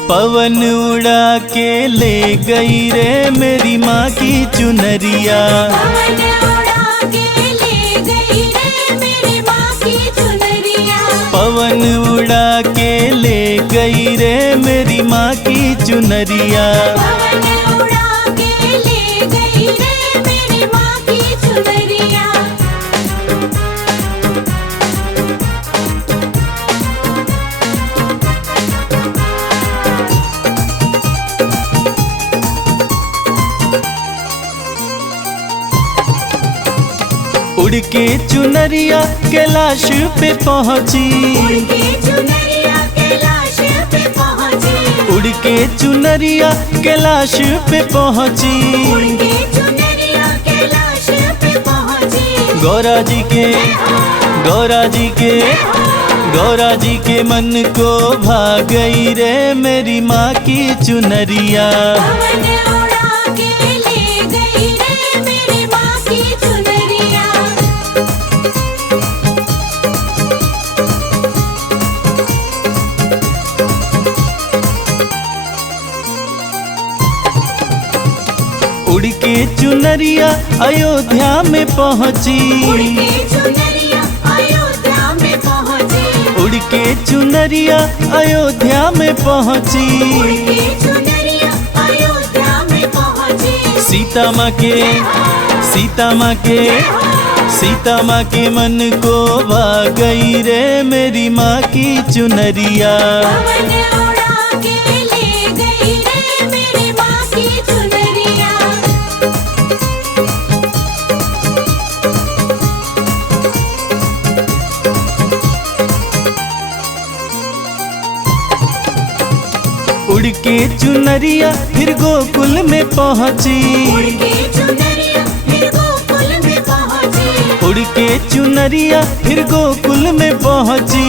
पवन उड़ा के ले गई रे मेरी माँ की चुनरिया। पवन उड़ा के ले गई रे मेरी माँ की चुनरिया। पवन उड़ा के ले गई रे मेरी माँ की चुनरिया। पवन उड़ा के ले गई रे मेरी माँ की चुनरिया। उड़ के चुनरिया कैलाश पे पहुँची, उड़ के चुनरिया कैलाश पे पहुँची। उड़ के चुनरिया कैलाश पे पहुँची। उड़ के चुनरिया कैलाश पे पहुँची। गौरा जी के, गौरा जी के, गौरा जी के मन को भा गई रे मेरी माँ की चुनरिया। पवन उड़ा के ले गई रे मेरी माँ की चुनरिया। उड़ के चुनरिया अयोध्या में पहुँची। उड़ के चुनरिया अयोध्या में पहुँची। उड़ के चुनरिया अयोध्या में पहुँची। उड़ के चुनरिया अयोध्या में पहुँची। सीता माँ के, सीता माँ के, सीता माँ के मन को भा गई रे मेरी माँ की चुनरिया। पवन उड़ा के ले गई रे मेरी माँ की चुनरिया। उड़ के चुनरिया फिर गोकुल में पहुँची। उड़ के चुनरिया फिर गोकुल में पहुँची। उड़ के चुनरिया फिर गोकुल में उड़ पहुँची।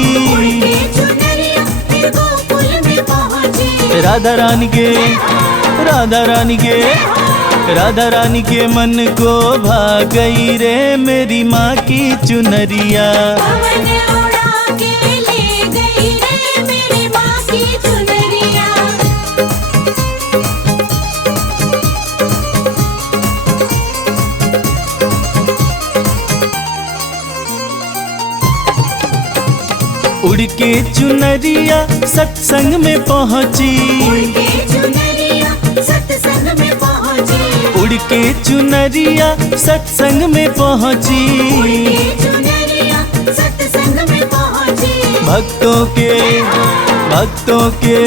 के चुनरिया फिर गोकुल में पहुँची। राधा रानी के, राधा रानी के, राधा रानी के मन को भा गई रे मेरी माँ की चुनरिया। पवन उड़ा के ले गई रे मेरी माँ की चुनरिया। उड़ के चुनरिया सत्संग में पहुँची। उड़ के चुनरिया सत्संग में पहुँची। उड़ के चुनरिया सत्संग में पहुँची। उड़ के चुनरिया सत्संग में पहुँची। भक्तों के, भक्तों के,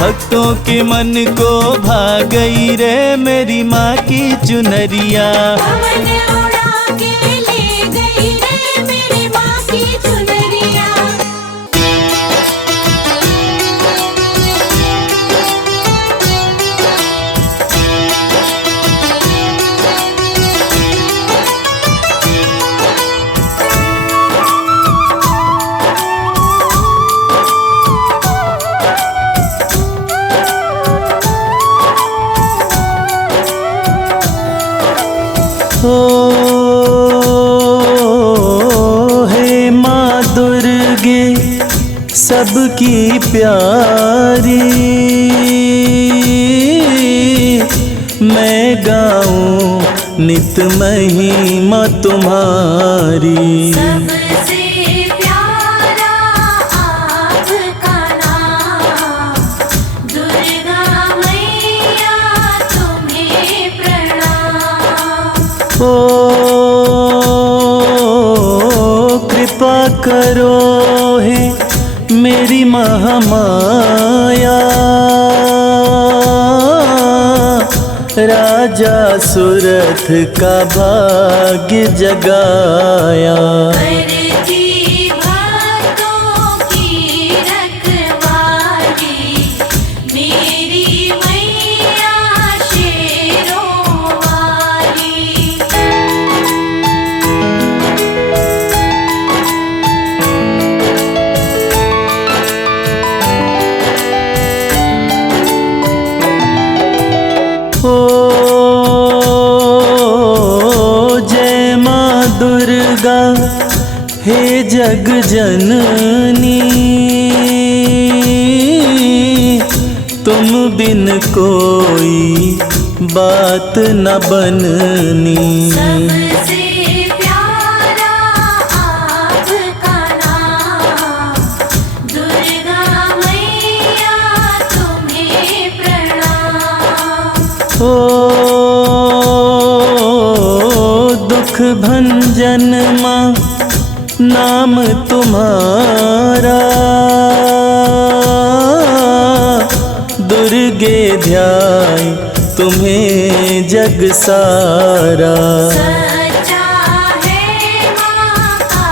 भक्तों के मन को भा गई रे मेरी माँ की चुनरिया। पवन उड़ा के ले गई रे मेरी माँ की चुनरिया। ओ हे माँ दुर्गे सबकी प्यारी, मैं गाऊं नित महिमा तुम्हारी। सबसे प्यारा आपका नाम, दुर्गा मैया तुम्हें करो हे मेरी महामाया, राजा सुरथ का भाग्य जगाया। करती भक्तों की रखवाली मेरी मैया शेरों वाली। ओ जय माँ दुर्गा हे जग जननी, तुम बिन कोई बात न बननी। सबसे प्यारा आपका नाम, दुर्गा मैया तुम्हें प्रणाम। ओ दुख भंजन माँ नाम तुम्हारा, दुर्गे ध्याय तुम्हें जग सारा। सच्चा है माँ का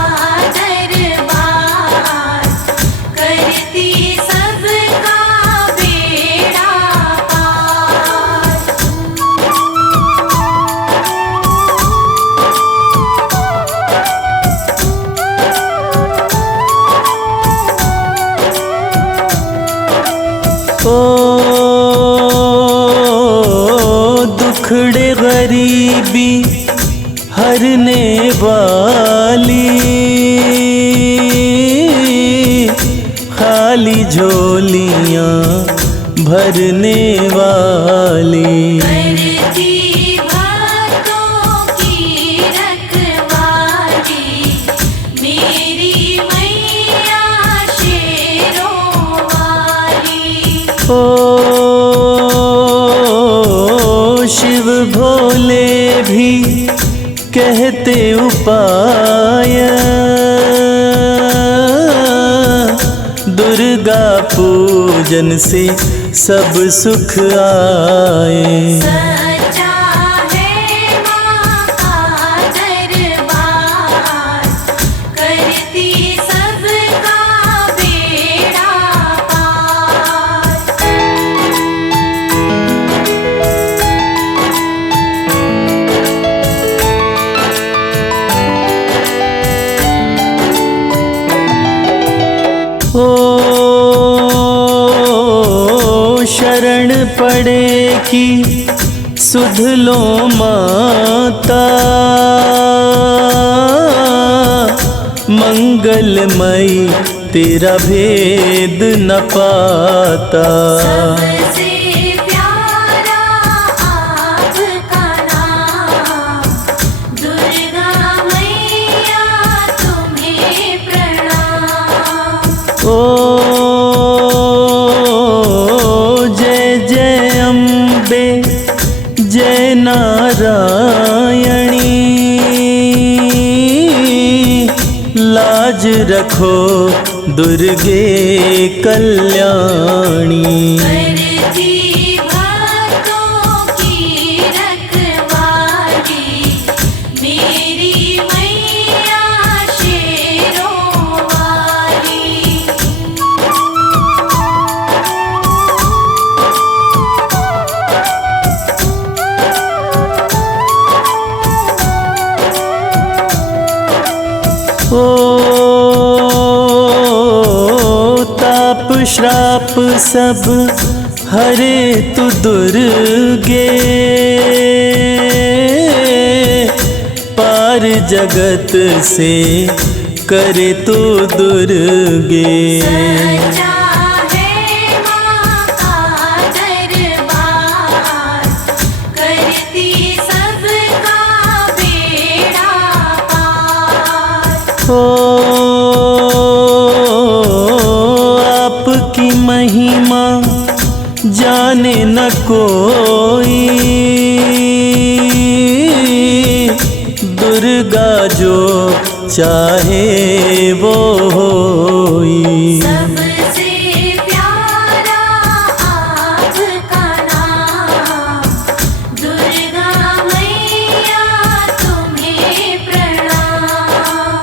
दरबार, करती सबका बेड़ा पार। ओ दुखड़े गरीबी हरने वाली, खाली झोलियाँ भरने वाली। करती भक्तों की रखवाली मेरी मैया शेरों वाली। ओ शिव भोले भी कहते उपाय, दुर्गा पूजन से सब सुख आए। सच्चा है माँ का दरबार, करती सबका बेड़ा पार। ओ शरण पड़े कि सुध लो माता, मंगलमयी तेरा भेद न पाता। सबसे प्यारा आपका नाम, दुर्गा मैया तुम्हें प्रणाम। ओ जय जय अम्बे जय नारायणी, लाज रखो दुर्गे कल्याणी। करती भक्तों की रखवाली मेरी मैया शेरों वाली। ओ ताप श्राप सब हरे तु दुर्गे, पार जगत से करे तू दुर्गे। सच्चा है माँ का दरबार, करती सबका बेड़ा पार। ओ आपकी महिमा जाने न कोई, दुर्गा जो चाहे वो होई। सबसे प्यारा आपका नाम, दुर्गा मैया तुम्हें प्रणाम।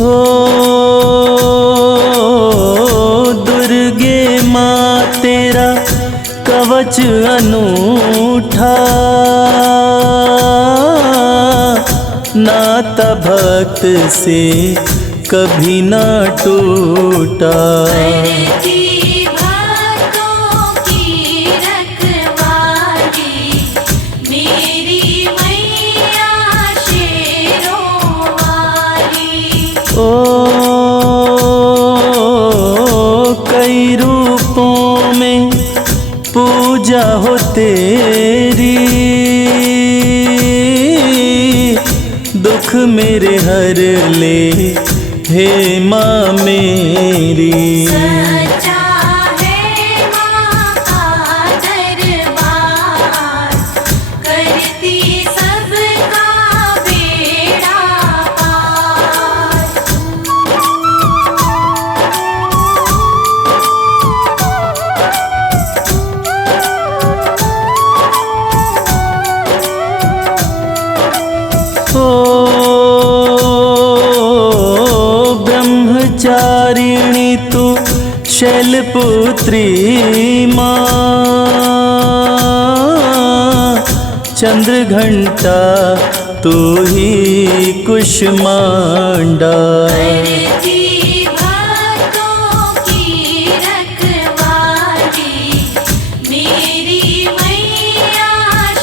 ओ दुर्गे माँ तेरा कवच अनूठा, नाता भक्त से कभी ना टूटा। करती भक्तों की रखवाली, मेरी मैया शेरों वाली। ओ कई रूपों में पूजा हो तेरी, दुख मेरे हर ले हे माँ मेरी। सच्चा है माँ का दरबार, करती सबका बेड़ा पार। ओ ब्रह्मचारिणी तू शैलपुत्री माँ, चंद्र घंटा तू ही कुष्मांडा। करती भक्तों की रखवाली, मेरी मैया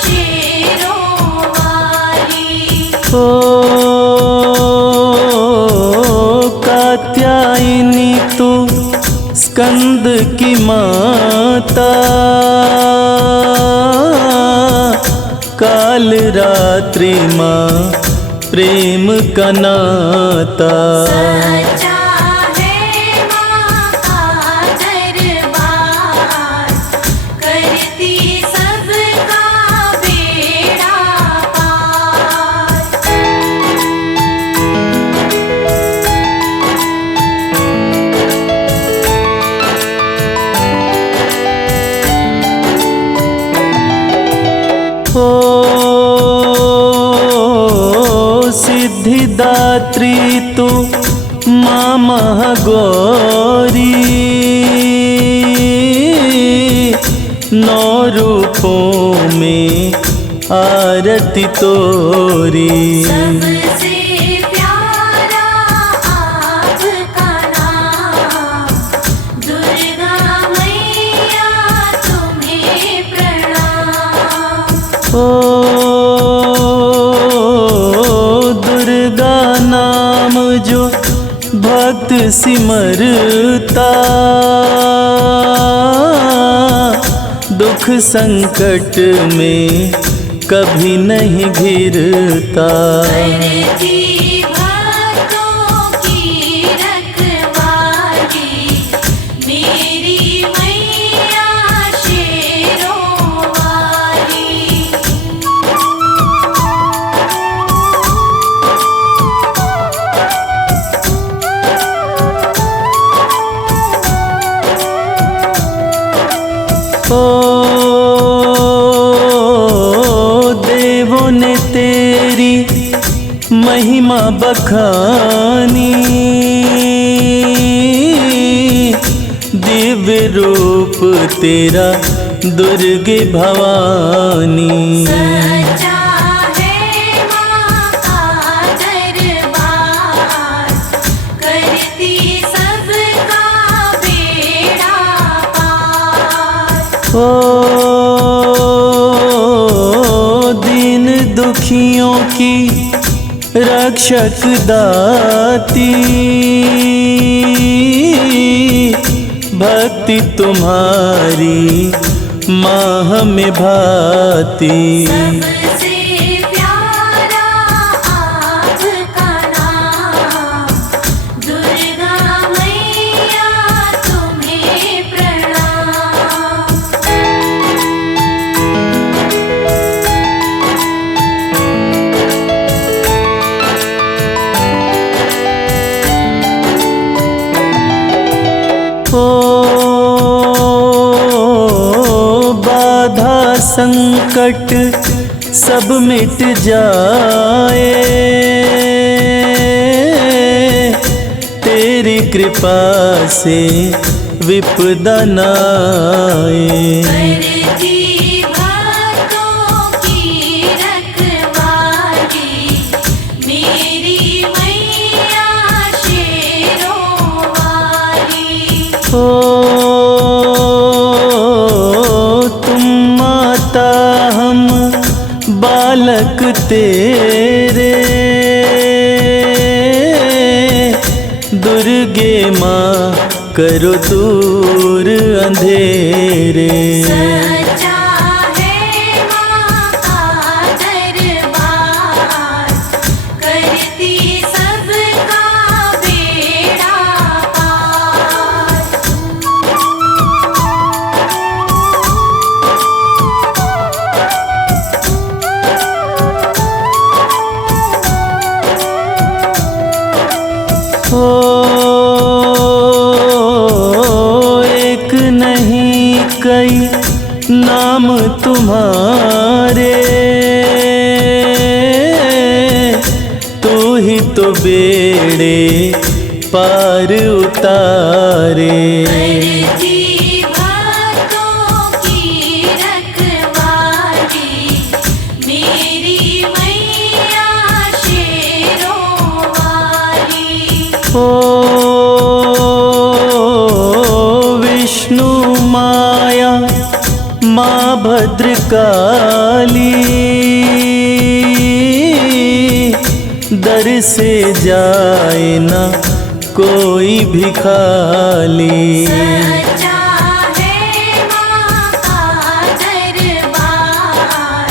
शेरों वाली। ओ कात्यायनी तू स्कंद की माता, काल रात्रि माँ प्रेम का नाता। सच्चा है माँ का दरबार, करती सबका बेड़ा पार। ओ सिद्धिदात्री तू माँ महागौरी, नौ रूपों में आरती तोरी। सबसे प्यारा आपका नाम, दुर्गा मैया तुम्हें प्रणाम। ओ दुर्गा नाम जो भक्त सिमरता, दुख संकट में कभी नहीं घिरता। करती भक्तों की रखवाली, मेरी मैया शेरों वाली। देवों ने तेरी महिमा बखानी, दिव्य रूप तेरा दुर्गे भवानी। सच्चा है माँ का दरबार, करती सबका बेड़ा पार। ओ दीन दुखियों की रक्षक दाती, भक्ति तुम्हारी माँ हमें भाती। सबसे प्यारा आपका नाम, दुर्गा मैया संकट सब मिट जाए, तेरी कृपा से विपदा न आए। करती भक्तों की रखवाली मेरी मैया शेरों वाली। ओ तुम माता हम बालक तेरे, दुर्गे माँ करो दूर अंधेरे। सच्चा है माँ का दरबार, करती सबका बेड़ा पार। ओ एक नहीं कई नाम तुम्हारे, तू ही तो बेड़े पार उतारे। करती भक्तों की रखवाली मेरी मैया शेरों वाली। ओ विष्णु माया माँ भद्रकाली, दर से जाए ना कोई भी खाली। सच्चा है माँ का दरबार,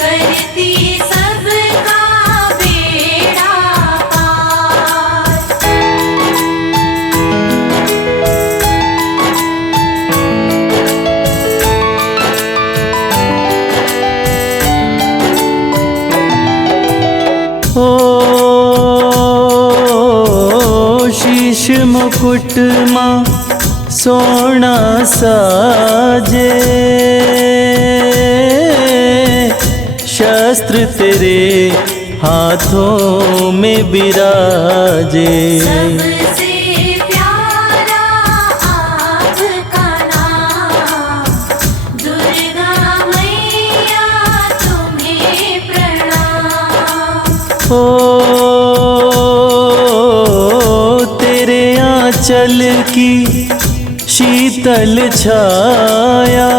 करती सबका बेड़ा पार। ओ शीश मुकुट माँ सोना साजे, शस्त्र तेरे हाथों में विराजे। सबसे प्यारा आपका नाम, दुर्गा मैया तुम्हें प्रणाम। ओ तेरे आंचल की शीतल छाया,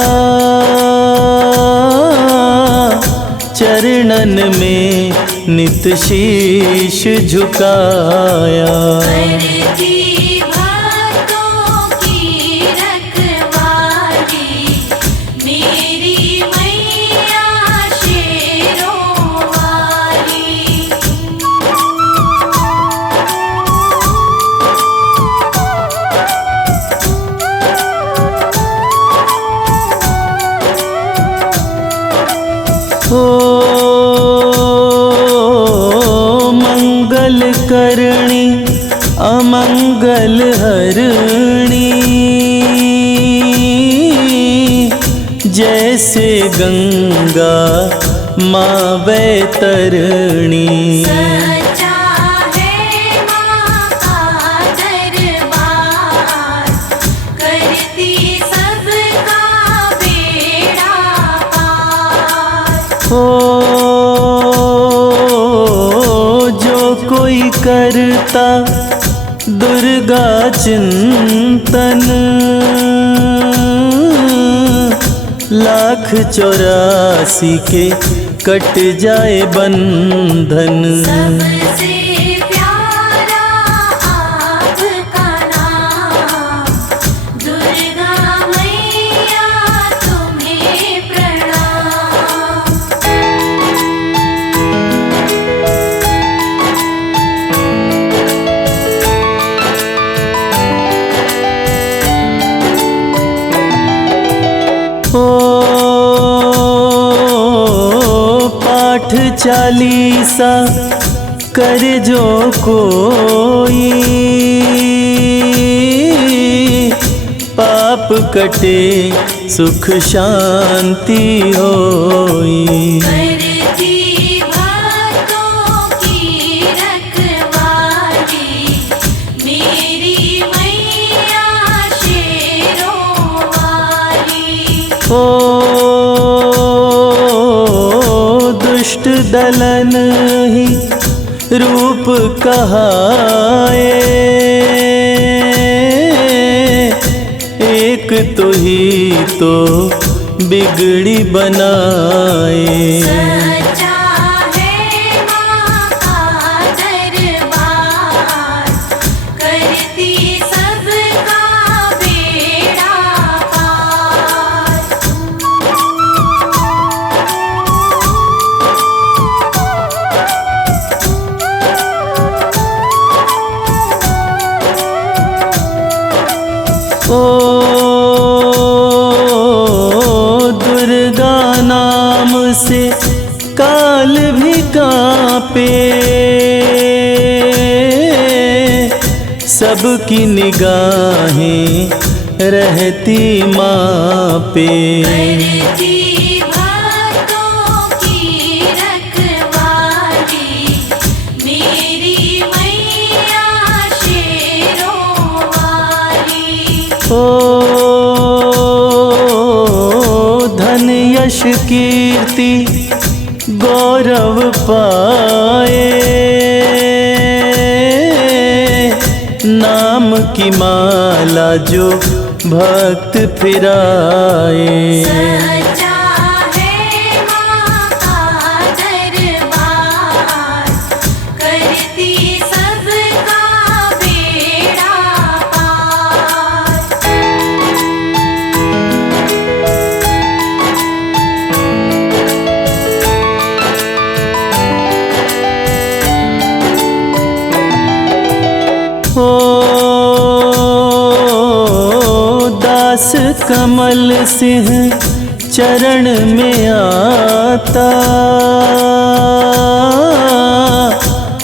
चरणन में नित शीश झुकाया। करती भक्तों की रखवाली मेरी मैया शेरों वाली। ओ मंगल करणी अमंगल हरणी, जैसे गंगा माँ वैतरणी। सच्चा है माँ का दरबार, करती सबका बेड़ा पार। ओ जो कोई करता दुर्गा चिंतन, 1,84 के कट जाए बंधन। सबसे प्यारा आपका नाम, दुर्गा मैया तुम्हें प्रणाम। ओ पाठ चालीसा कर जो कोई, पाप पाप कटे सुख शांति होई। करती भक्तों की रखवाली मेरी मैया शेरों वाली। ओ दुष्ट दलन ही रूप कहाए, एक तो ही तो बिगड़ी बनाए। सच्चा है माँ का दरबार करती सबका बेड़ा पार। ओ दुर्गा नाम से काल भी कांपे, सबकी निगाहें रहती माँ पे। करती भक्तों की रखवाली मेरी मैया शेरों वाली। ओ धन यश कीर्ति गौरव पाए, नाम की माला जो भक्त फिराए। सच्चा है माँ का दरबार करती सबका बेड़ा पार। दास कमल सिंह चरण में आता,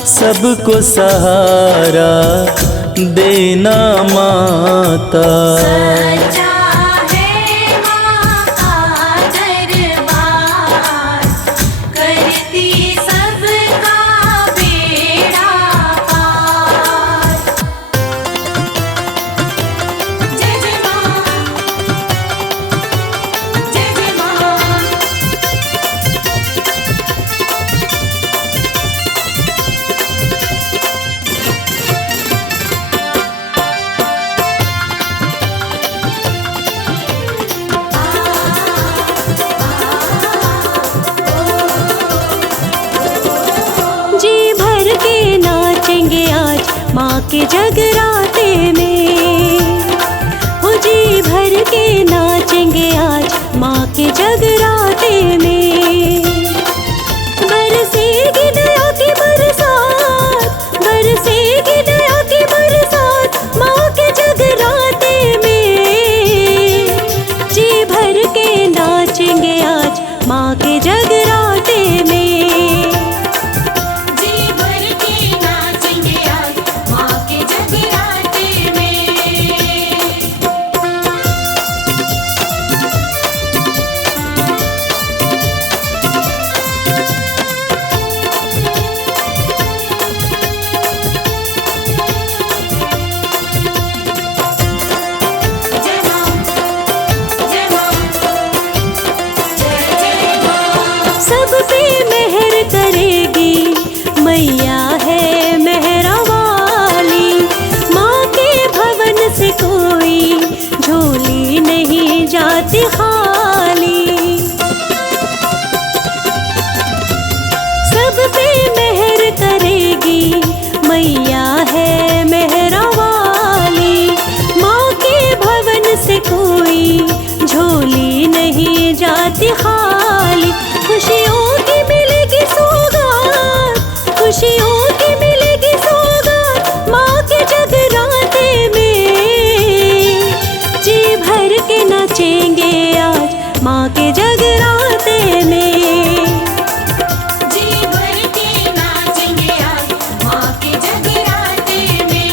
सबको सहारा देना माता। सच्चा है माँ का दरबार करती सबका बेड़ा पार। जय जय माँ, जय जय माँ। जी भर के नाचेंगे आज माँ के जगराते में, हो जी भर के नाचेंगे आज माँ के जगराते में। बरसेगी दया की बरसात, बरसेगी दया की बरसात माँ के जगराते में। जी भर के नाचेंगे आज माँ के जगराते में। जी भर के नाचेंगे आज माँ के जगराते में। जय माँ, जय माँ, जय जय माँ। सब पे मेहर करेगी मैया है मेहरा वाली, माँ के भवन से कोई झोली नहीं जाती खाली। सब पे मेहर करेगी मैया है मेहरा वाली, माँ के भवन से कोई झोली नहीं जाती खाली। खुशियों की मिलेगी सौगात, खुशियों की मिलेगी सौगात माँ के जगराते में। जी भर के नाचेंगे आज माँ के जगराते में। जी भर के नाचेंगे आज माँ के जगराते में।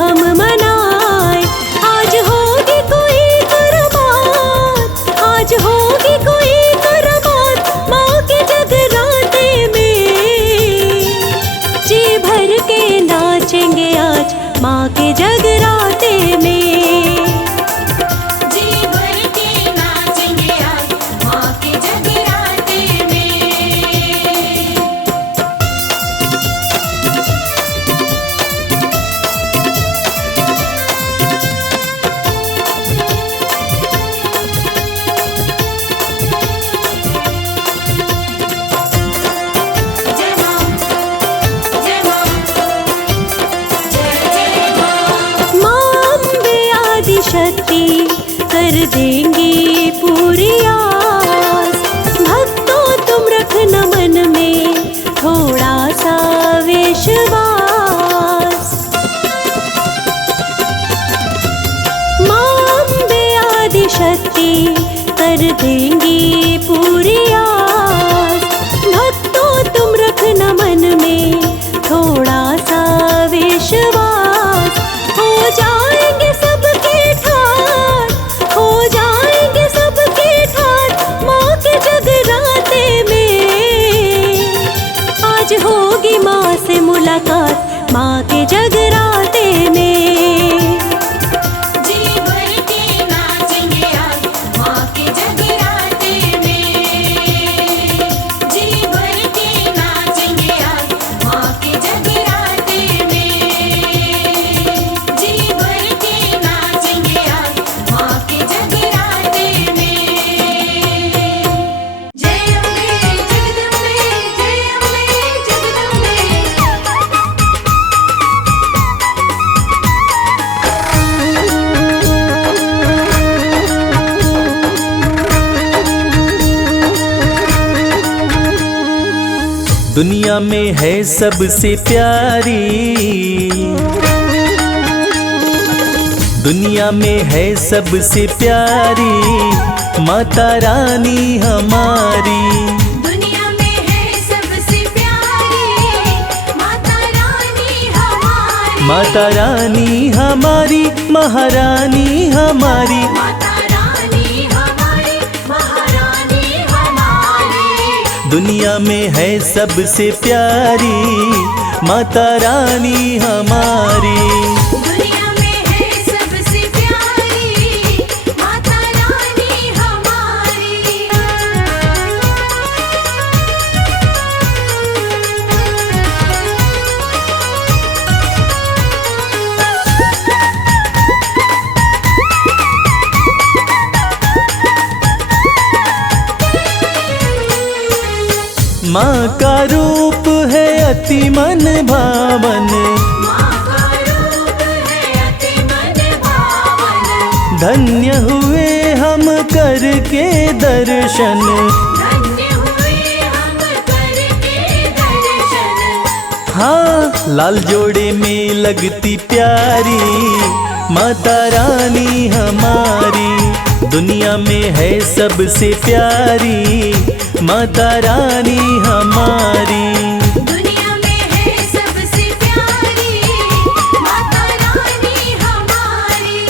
हम मनाए। आज होगी कोई कुर्बान, आज होगी कोई कुर्बान माँ के जगराते में। जी भर के नाचेंगे आज माँ के जगराते में। जी भर के नाचेंगे आज माँ के जगराते में। जय माँ, जय माँ, जय जय माँ। माँ अम्बे आदि शक्ति कर देंगी पूरी आस। भक्तों तुम रखना मन में थोड़ा सा विश्वास। माँ अम्बे आदि शक्ति कर देंगी पूरी आस। भक्तों तुम रखना मन में थोड़ा सा विश्वास। हो जाएंगे सबके ठाठ, हो जाएंगे सबके ठाठ माँ के जगराते में। आज होगी माँ से मुलाकात माँ के जगराते में। जी भर के नाचेंगे आज माँ के जगराते में। जी भर के नाचेंगे आज माँ के जगराते में। जी भर के नाचेंगे आज माँ के जगराते में। जय अम्बे जगदम्बे, जय अम्बे जगदम्बे। दुनिया में है सबसे प्यारी, दुनिया में है सबसे प्यारी माता रानी हमारी। दुनिया में है सबसे प्यारी माता रानी हमारी। माता रानी हमारी, महारानी हमारी। माता रानी हमारी, महारानी हमारी। दुनिया में है सबसे प्यारी माता रानी हमारी। दुनिया में है सबसे प्यारी माता रानी हमारी। माँ का रूप है अति मन भावन, माँ का रूप है अति मन भावन। धन्य हुए हम करके दर्शन। धन्य हुए हम करके दर्शन। हाँ, लाल जोड़े में लगती प्यारी माता रानी हमारी। दुनिया में है सबसे प्यारी माता रानी हमारी। दुनिया में है सबसे प्यारी माता रानी हमारी।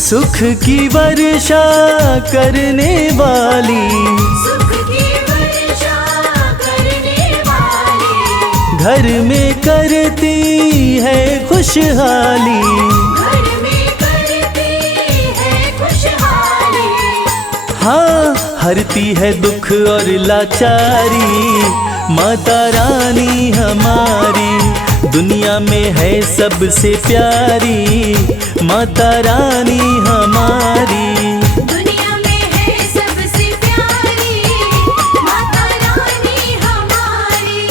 सुख की वर्षा करने वाली, सुख की वर्षा करने वाली। घर में करती है खुशहाली। घर में करती है खुशहाली। हाँ, हरती है दुख और लाचारी माता रानी हमारी। दुनिया में है सबसे प्यारी माता रानी हमारी। दुनिया में है सबसे प्यारी माता रानी हमारी।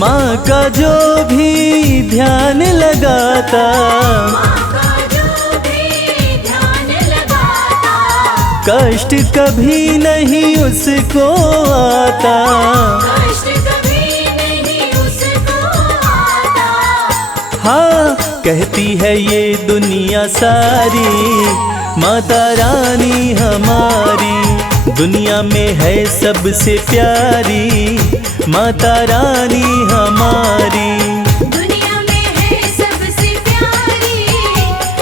माँ का जो भी ध्यान लगाता, माँ का जो भी ध्यान लगाता, कष्ट कभी नहीं उसको आता। कष्ट कभी नहीं उसको आता। हाँ, कहती है ये दुनिया सारी, माता रानी हमारी दुनिया में है सबसे प्यारी, माता रानी हमारी। दुनिया में है सबसे प्यारी,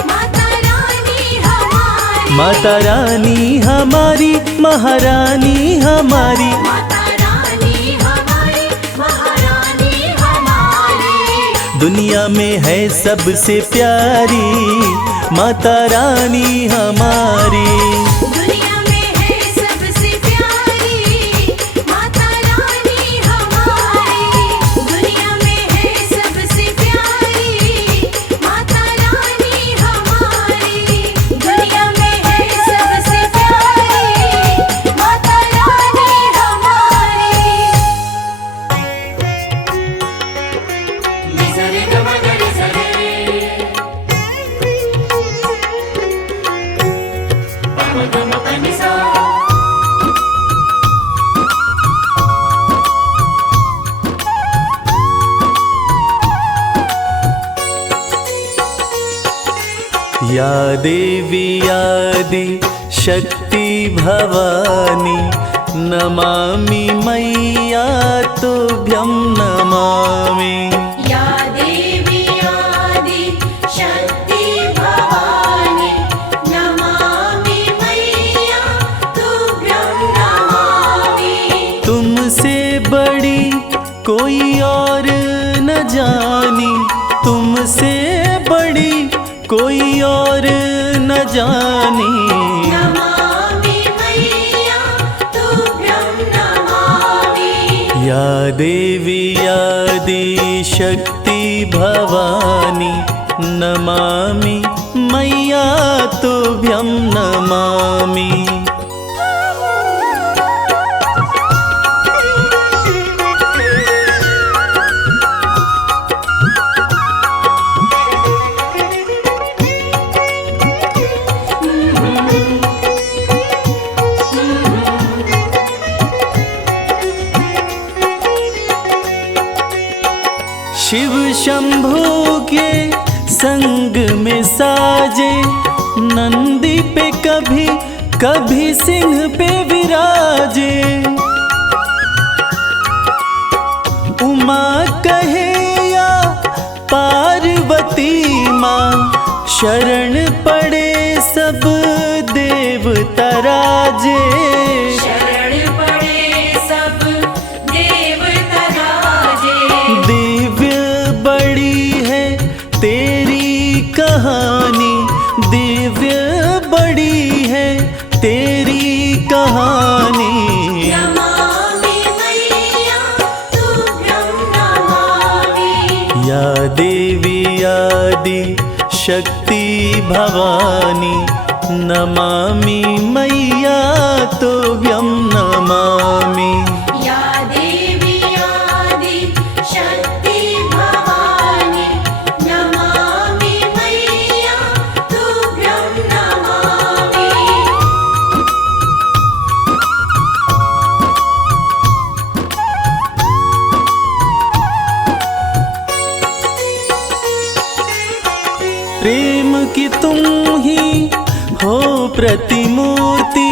माता रानी हमारी। माता रानी हमारी, महारानी हमारी। माता रानी हमारी, महारानी हमारी। दुनिया में है सबसे प्यारी, माता रानी हमारी। दुनिया में है सबसे प्यारी, माता रानी हमारी। दुनिया में है सबसे प्यारी, माता रानी हमारी। दुनिया में है सबसे प्यारी, माता रानी हमारी। निसरे गमगरे सरे, पमगमपनिसा। या देवी आदि शक्ति भवानी, नमामि मैया तुभ्यं नमामि। या देवी आदि शक्ति भवानी, नमामि मैया तुभ्यं नमामि। तुमसे बड़ी कोई और न जानी, तुमसे बड़ी कोई और न जानी। नमामि मैया तुभ्यं नमामि। या देवी आदि शक्ति भवानी, नमामि मैया तुभ्यं नमामि। शिव शंभू के संग में साजे, नंदी पे कभी कभी सिंह पे विराजे। उमा कहे या पार्वती माँ, शरण पड़े सब देवता राजे। शरण पड़े सब देवता राजे। दिव्य बड़ी है तेरी कहानी, दिव्य बड़ी है तेरी कहानी। नमामि मैया तुभ्यं नमामि। या देवी आदि शक्ति भवानी, नमामि मैया तुभ्यं नमामि। या देवी आदि शक्ति भवानी, नमामि मैया तुभ्यं नमामि। प्रेम की तुम ही हो प्रतिमूर्ति,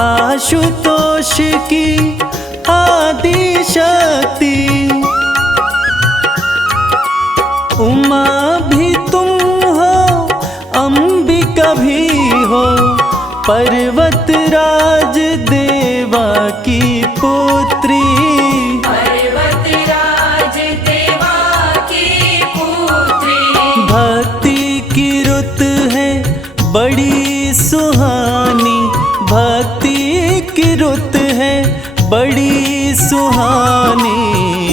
आशुतोष की आदि शक्ति। उमा भी तुम हो, अंबिका भी हो, पर्वत राज देवा की पुत्री। पर्वतराज देवा की पुत्री। भक्ति की रुत है बड़ी सुहानी, भक्ति की रुत है बड़ी सुहानी।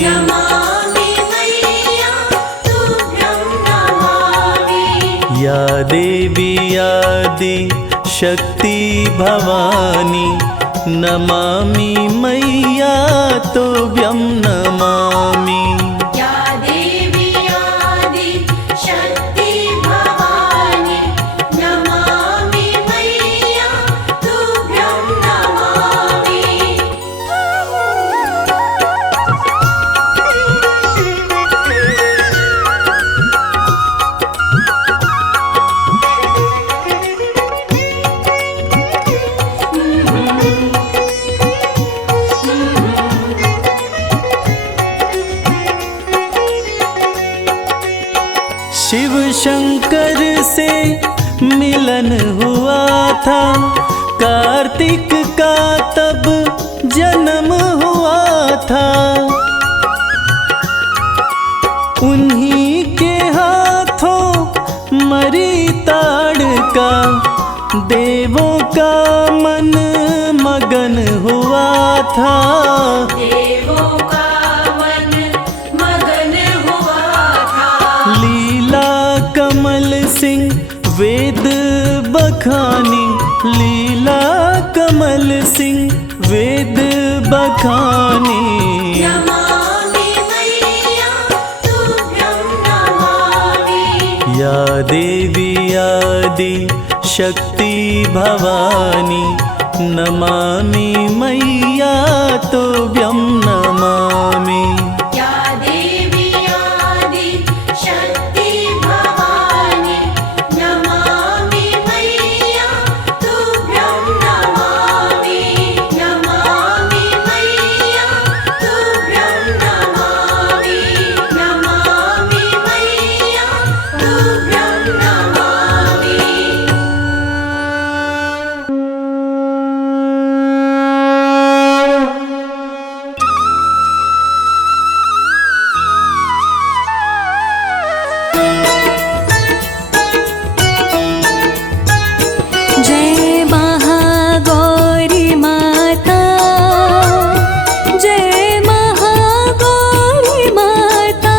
नमामि मैया तुभ्यं नमामि। या देवी आदि शक्ति भवानी, नमामि मैया तुभ्यं नमामि। या शिव शंकर से मिलन हुआ था, कार्तिक का तब जन्म हुआ था। उन्हीं के हाथों मरी ताड़का, देवों का मन मगन हुआ था। देवों का मन मगन हुआ था। लीला कमल सिंह वेद बखानी, लीला कमल सिंह वेद बखानी। नमामि मैया तुभ्यं नमामि। या देवी आदि शक्ति भवानी, नमामि मैया तुभ्यं नमामि। या देवी आदि शक्ति भवानी, नमामि मैया तुभ्यं नमामि। नमामि मैया तुभ्यं नमामि। नमामि मैया तुभ्यं नमामि। जय महागौरी माता, जय महागौरी माता।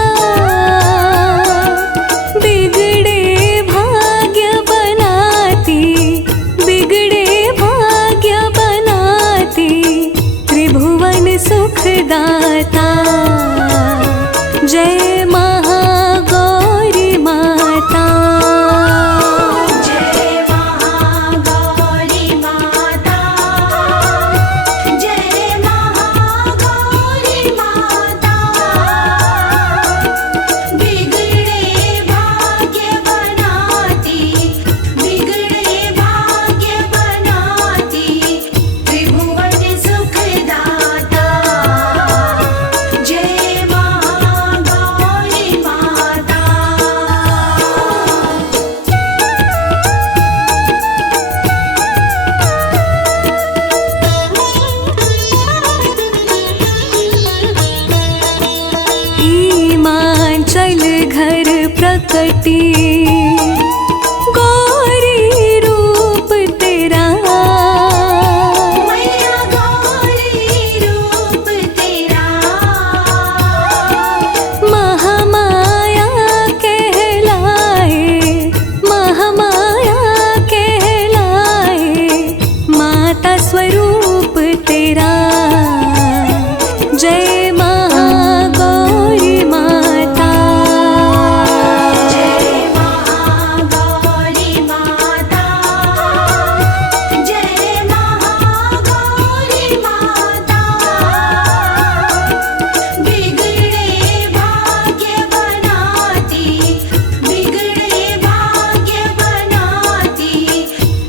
बिगड़े भाग्य बनाती, बिगड़े भाग्य बनाती, त्रिभुवन सुखदाता। जय महागौरी माता। जय महागौरी माता। जय महागौरी माता। बिगड़े भाग्य बनाती, बिगड़े भाग्य बनाती, त्रिभुवन सुखदाता। जय महागौरी माता। हिमाचल घर प्रकटी, गौरी रूप तेरा। मैया गौरी रूप तेरा। महामाया कहलाए, महामाया कहलाए, माता स्वरूप तेरा। जय महागौरी माता। जय महागौरी माता। जय महागौरी माता। बिगड़े भाग्य बनाती, बिगड़े भाग्य बनाती,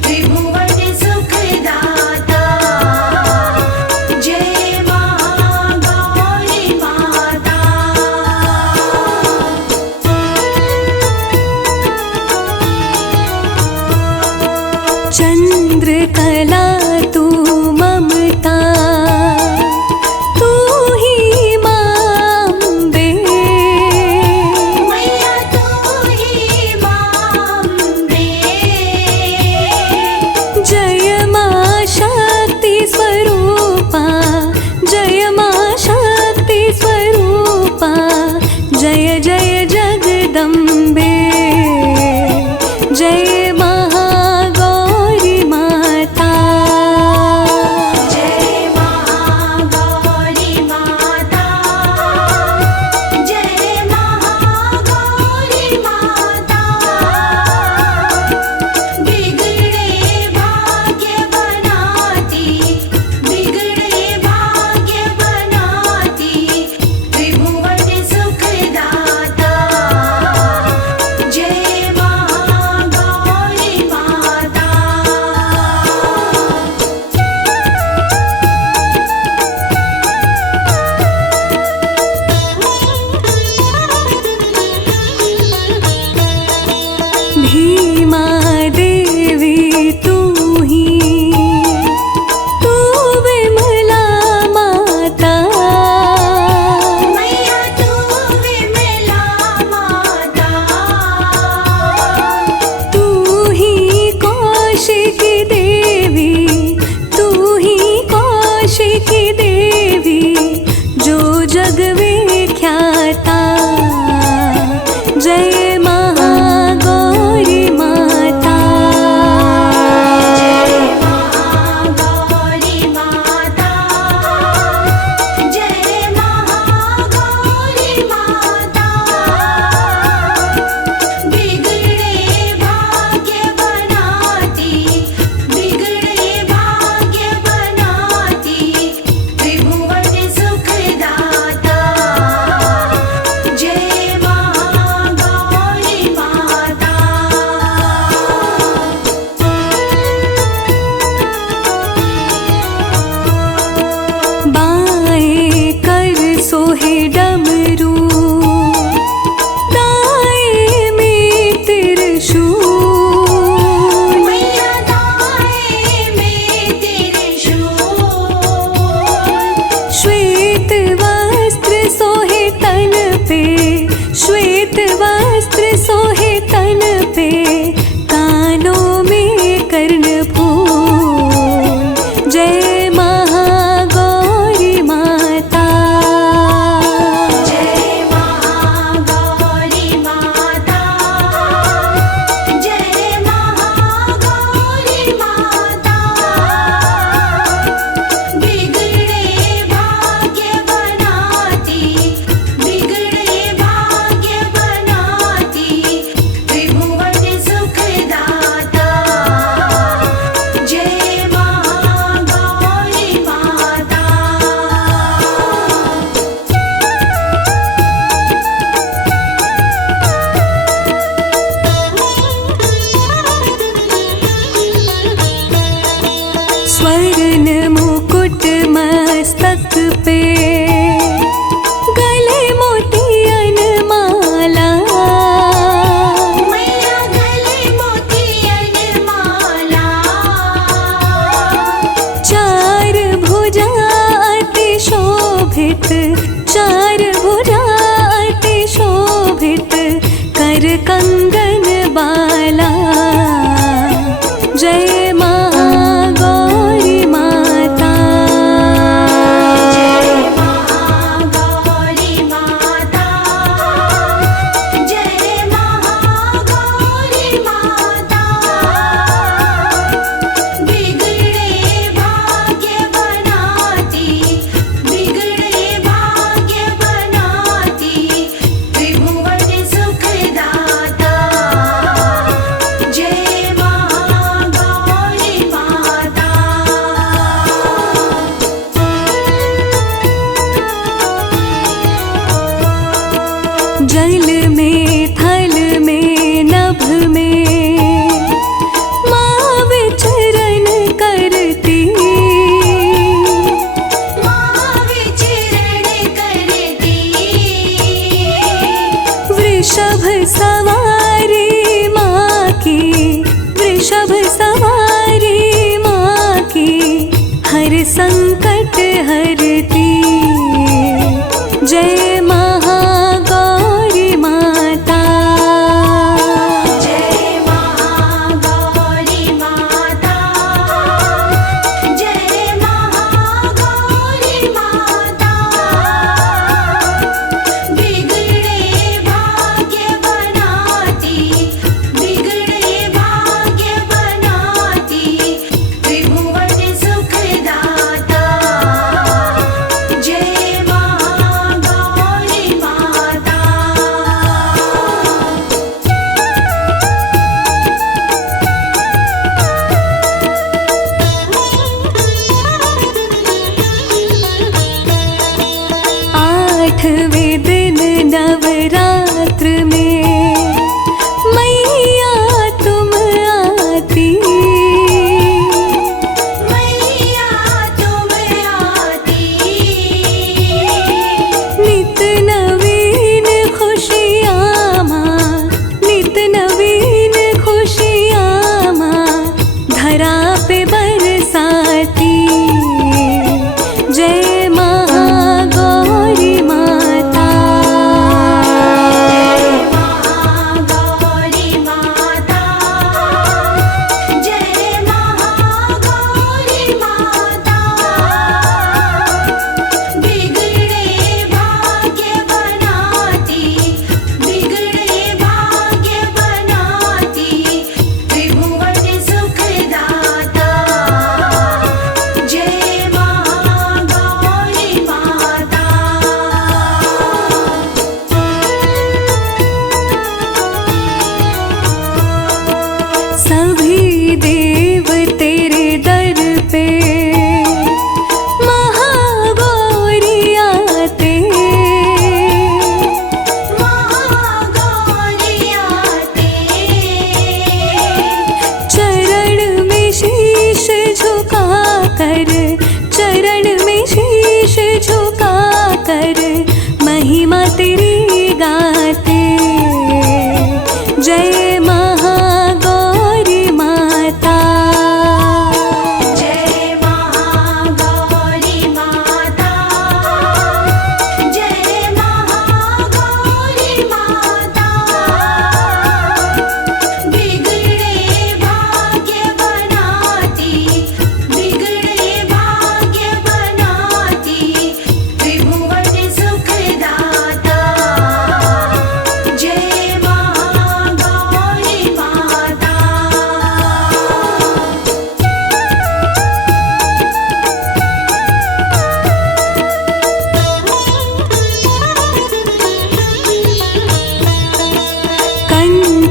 त्रिभुवन सुखदाता। जय महागौरी माता। चंद्रकला तू ममता, तू ही मां अम्बे। मैया तू ही मां अम्बे। जय मां शक्ति स्वरूपा, जय मां शक्ति स्वरूपा। जय जय जगदम्बे। जय महागौरी माता। जय महागौरी माता। जय महागौरी माता। बिगड़े भाग्य बनाती, बिगड़े भाग्य बनाती, त्रिभुवन सुखदाता। वस्त्र सोहे तन पे, कानों में कर्णफूल। जय महागौरी माता। जय महागौरी माता। जय महागौरी माता। बिगड़े भाग्य बनाती, बिगड़े भाग्य बनाती, त्रिभुवन सुखदाता। जय महागौरी माता। स्वर्ण मुकुट मस्तक पे, गले मोतियन माला। मैया गले मोतियन माला। चार भुजा अति शोभित, चार भुजा अति शोभित, कर कंगन बाला। जय महागौरी माता। जय महागौरी माता। जय महागौरी माता। बिगड़े भाग्य बनाती, बिगड़े भाग्य बनाती, त्रिभुवन सुखदाता। जय महागौरी माता। जल में थल में नभ में, माँ विचरण करती। माँ विचरण करती। वृषभ सवारी माँ की, वृषभ सवारी माँ की, हर संकट हरती। जय महागौरी माता। जय महागौरी माता। जय महागौरी माता। बिगड़े भाग्य बनाती, बिगड़े भाग्य बनाती, त्रिभुवन सुखदाता। जय महागौरी माता। आठवें दिन नवरात्र में, मैया तुम आती। मैया तुम आती। नित नवीन खुशियाँ माँ, नित नवीन खुशियाँ माँ, धरा पे बरसाती। जय महागौरी माता। जय महागौरी माता। जय महागौरी माता। बिगड़े भाग्य बनाती, बिगड़े भाग्य बनाती, त्रिभुवन सुखदाता। जय महागौरी माता। सभी देव तेरे दर पे, महागौरी आते। महागौरी आते। चरण में शीश झुका कर, चरण में शीश झुका कर, महिमा तेरी गाते। जय महागौरी माता।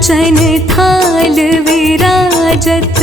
कंचन थाल विराजत।